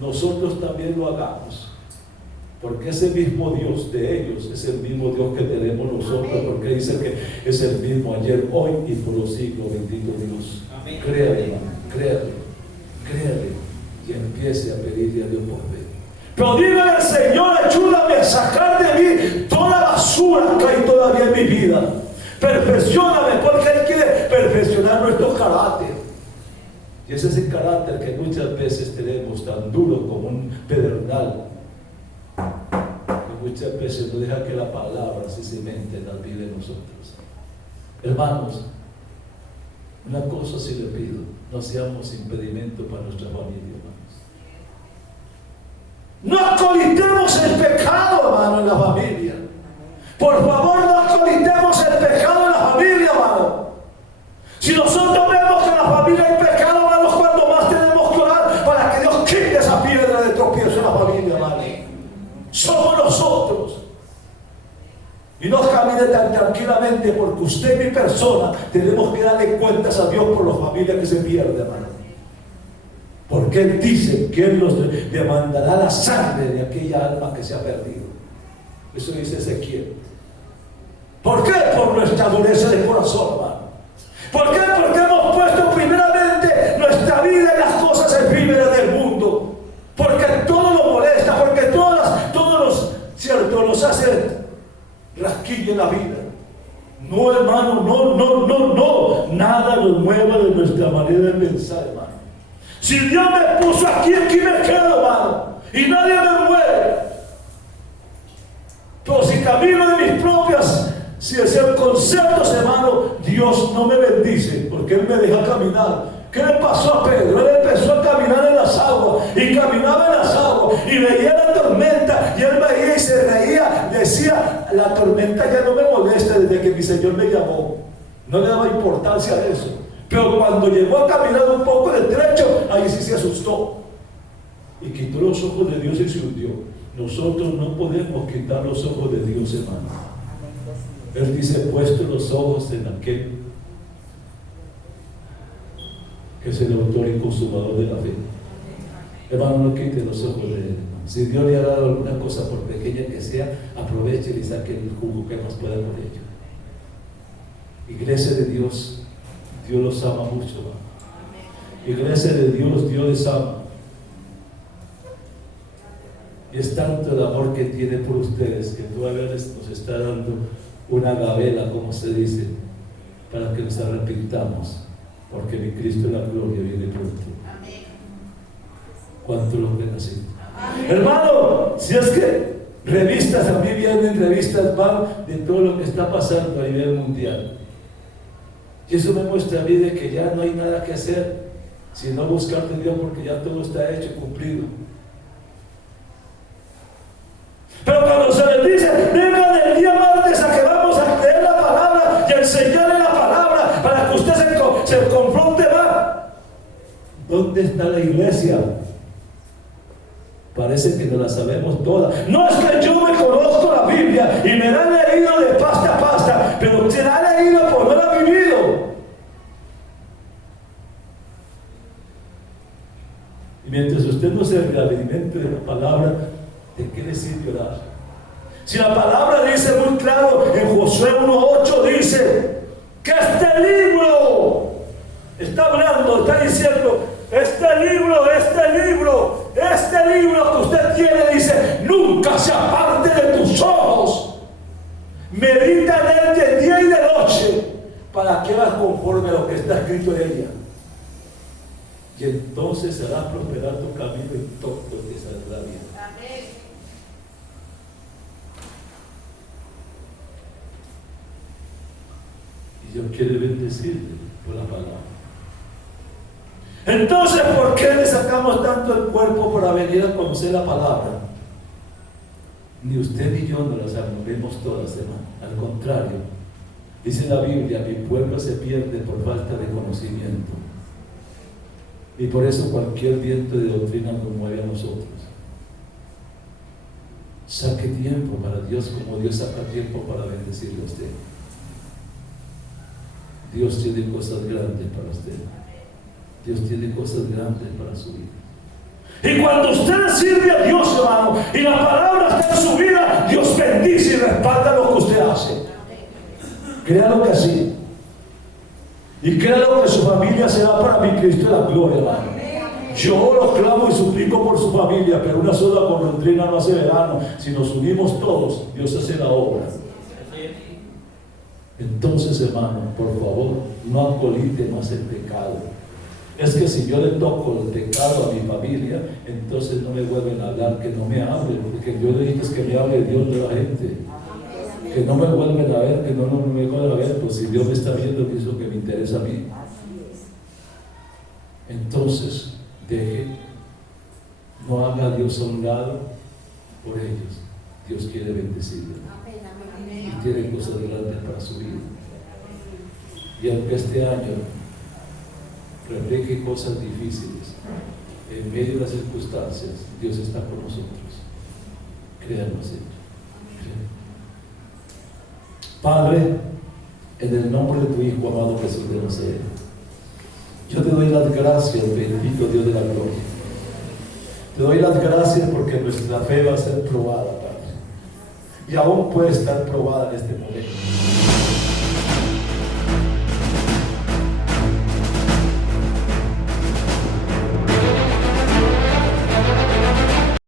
nosotros también lo hagamos, porque ese mismo Dios de ellos es el mismo Dios que tenemos nosotros. Amén. Porque dice que es el mismo ayer, hoy y por los siglos. Bendito Dios. Amén. Créale, hermano, créale y empiece a pedirle a Dios por fe. Pero dígale al Señor, ayúdame a sacar de mí toda la basura que hay todavía en mi vida. Perfeccióname, porque Él quiere perfeccionar nuestro carácter. Y ese es el carácter que muchas veces tenemos tan duro como un pedernal, que muchas veces no deja que la palabra se cimente en la vida de nosotros. Hermanos, una cosa sí le pido: no seamos impedimento para nuestra familia, hermanos. No acolitemos el pecado, hermano, en la familia. Por favor, no acolitemos el pecado en la familia, hermano. Si nosotros vemos que en la familia hay pecado, hermanos, cuando más tenemos que orar para que Dios quite esa piedra de tropiezo en la familia, hermano. Somos nosotros. Y no camine tan tranquilamente, porque usted y mi persona tenemos que darle cuentas a Dios por la familia que se pierde, hermano. Porque Él dice que Él nos demandará la sangre de aquella alma que se ha perdido. Eso dice Ezequiel. ¿Por qué? Por nuestra dureza de corazón, hermano. ¿Por qué? Porque hemos puesto primeramente nuestra vida en las cosas efímeras del mundo. Porque todo nos molesta, porque nos hace rasquilla en la vida. No, hermano, no. Nada nos mueva de nuestra manera de pensar, hermano. Si Dios me puso aquí me quedo, hermano. Y nadie me mueve. Pero si camino de mis propias, si es el concepto, hermano, Dios no me bendice, porque Él me deja caminar. ¿Qué le pasó a Pedro? Él empezó a caminar en las aguas, y caminaba en las aguas, y veía la tormenta, y él veía y se reía, decía: la tormenta ya no me molesta desde que mi Señor me llamó. No le daba importancia a eso. Pero cuando llegó a caminar un poco de trecho, ahí sí se asustó. Y quitó los ojos de Dios y se hundió. Nosotros no podemos quitar los ojos de Dios, hermano. Él dice, puesto los ojos en aquel que es el autor y consumador de la fe. Hermano, no quite los ojos de él. Si Dios le ha dado alguna cosa, por pequeña que sea, aproveche y saque el jugo que más pueda con ello. Iglesia de Dios, Dios los ama mucho, hermano. Iglesia de Dios, Dios les ama. Y es tanto el amor que tiene por ustedes que todavía nos está dando una gabela, como se dice, para que nos arrepintamos, porque mi Cristo en la gloria viene pronto. Amén. ¿Cuánto lo creen así? Hermano, si es que revistas, a mí vienen revistas van de todo lo que está pasando a nivel mundial. Y eso me muestra a mí de que ya no hay nada que hacer, sino buscar de Dios, porque ya todo está hecho, cumplido. Pero cuando se les dice, vengan el día martes a que vamos a leer la palabra y enseñarle la palabra para que usted se confronte más. ¿Dónde está la iglesia? Parece que no la sabemos toda. No es que yo me conozco la Biblia y me la he leído de pasta a pasta, pero se la he leído por no la he vivido. Y mientras usted no se alimente de la palabra, ¿de qué le sirve orar? Si la palabra dice muy claro en Josué 1:8, dice que este libro está hablando, está diciendo, este libro que usted tiene, dice, nunca se aparte de tus ojos. Medita en él de día y de noche, para que hagas conforme a lo que está escrito en ella. Y entonces será prosperar tu camino y todo te saldrá bien. Amén. Y Dios quiere bendecirle por la palabra. Entonces, ¿por qué le sacamos tanto el cuerpo para venir a conocer la palabra? Ni usted ni yo nos la sabemos todas, hermano. Al contrario, dice la Biblia, mi pueblo se pierde por falta de conocimiento. Y por eso cualquier viento de doctrina nos mueve a nosotros. Saque tiempo para Dios, como Dios saca tiempo para bendecirle a usted. Dios tiene cosas grandes para usted. Dios tiene cosas grandes para su vida. Y cuando usted sirve a Dios, hermano, y la palabra está en su vida, Dios bendice y respalda lo que usted hace. Créalo que sí. Y créalo que su familia será para mi Cristo en la gloria, hermano. Yo lo clamo y suplico por su familia, pero una sola golondrina no hace verano. Si nos unimos todos, Dios hace la obra. Entonces, hermano, por favor, no acolite más el pecado. Es que si yo le toco el pecado a mi familia, entonces no me vuelven a hablar, que no me hablen, porque yo le dije que me hable Dios de la gente. Que no me vuelven a ver, que no me vuelven a ver, pues si Dios me está viendo, que es lo que me interesa a mí. Entonces, deje, no haga a Dios a un lado por ellos. Dios quiere bendecirle. Y tiene cosas grandes para su vida. Y aunque este año refleje cosas difíciles, en medio de las circunstancias, Dios está con nosotros. Créanlo así. Padre, en el nombre de tu Hijo amado Jesús de Nazaret, yo te doy las gracias, bendito Dios de la gloria. Te doy las gracias porque nuestra fe va a ser probada, Padre. Y aún puede estar probada en este momento.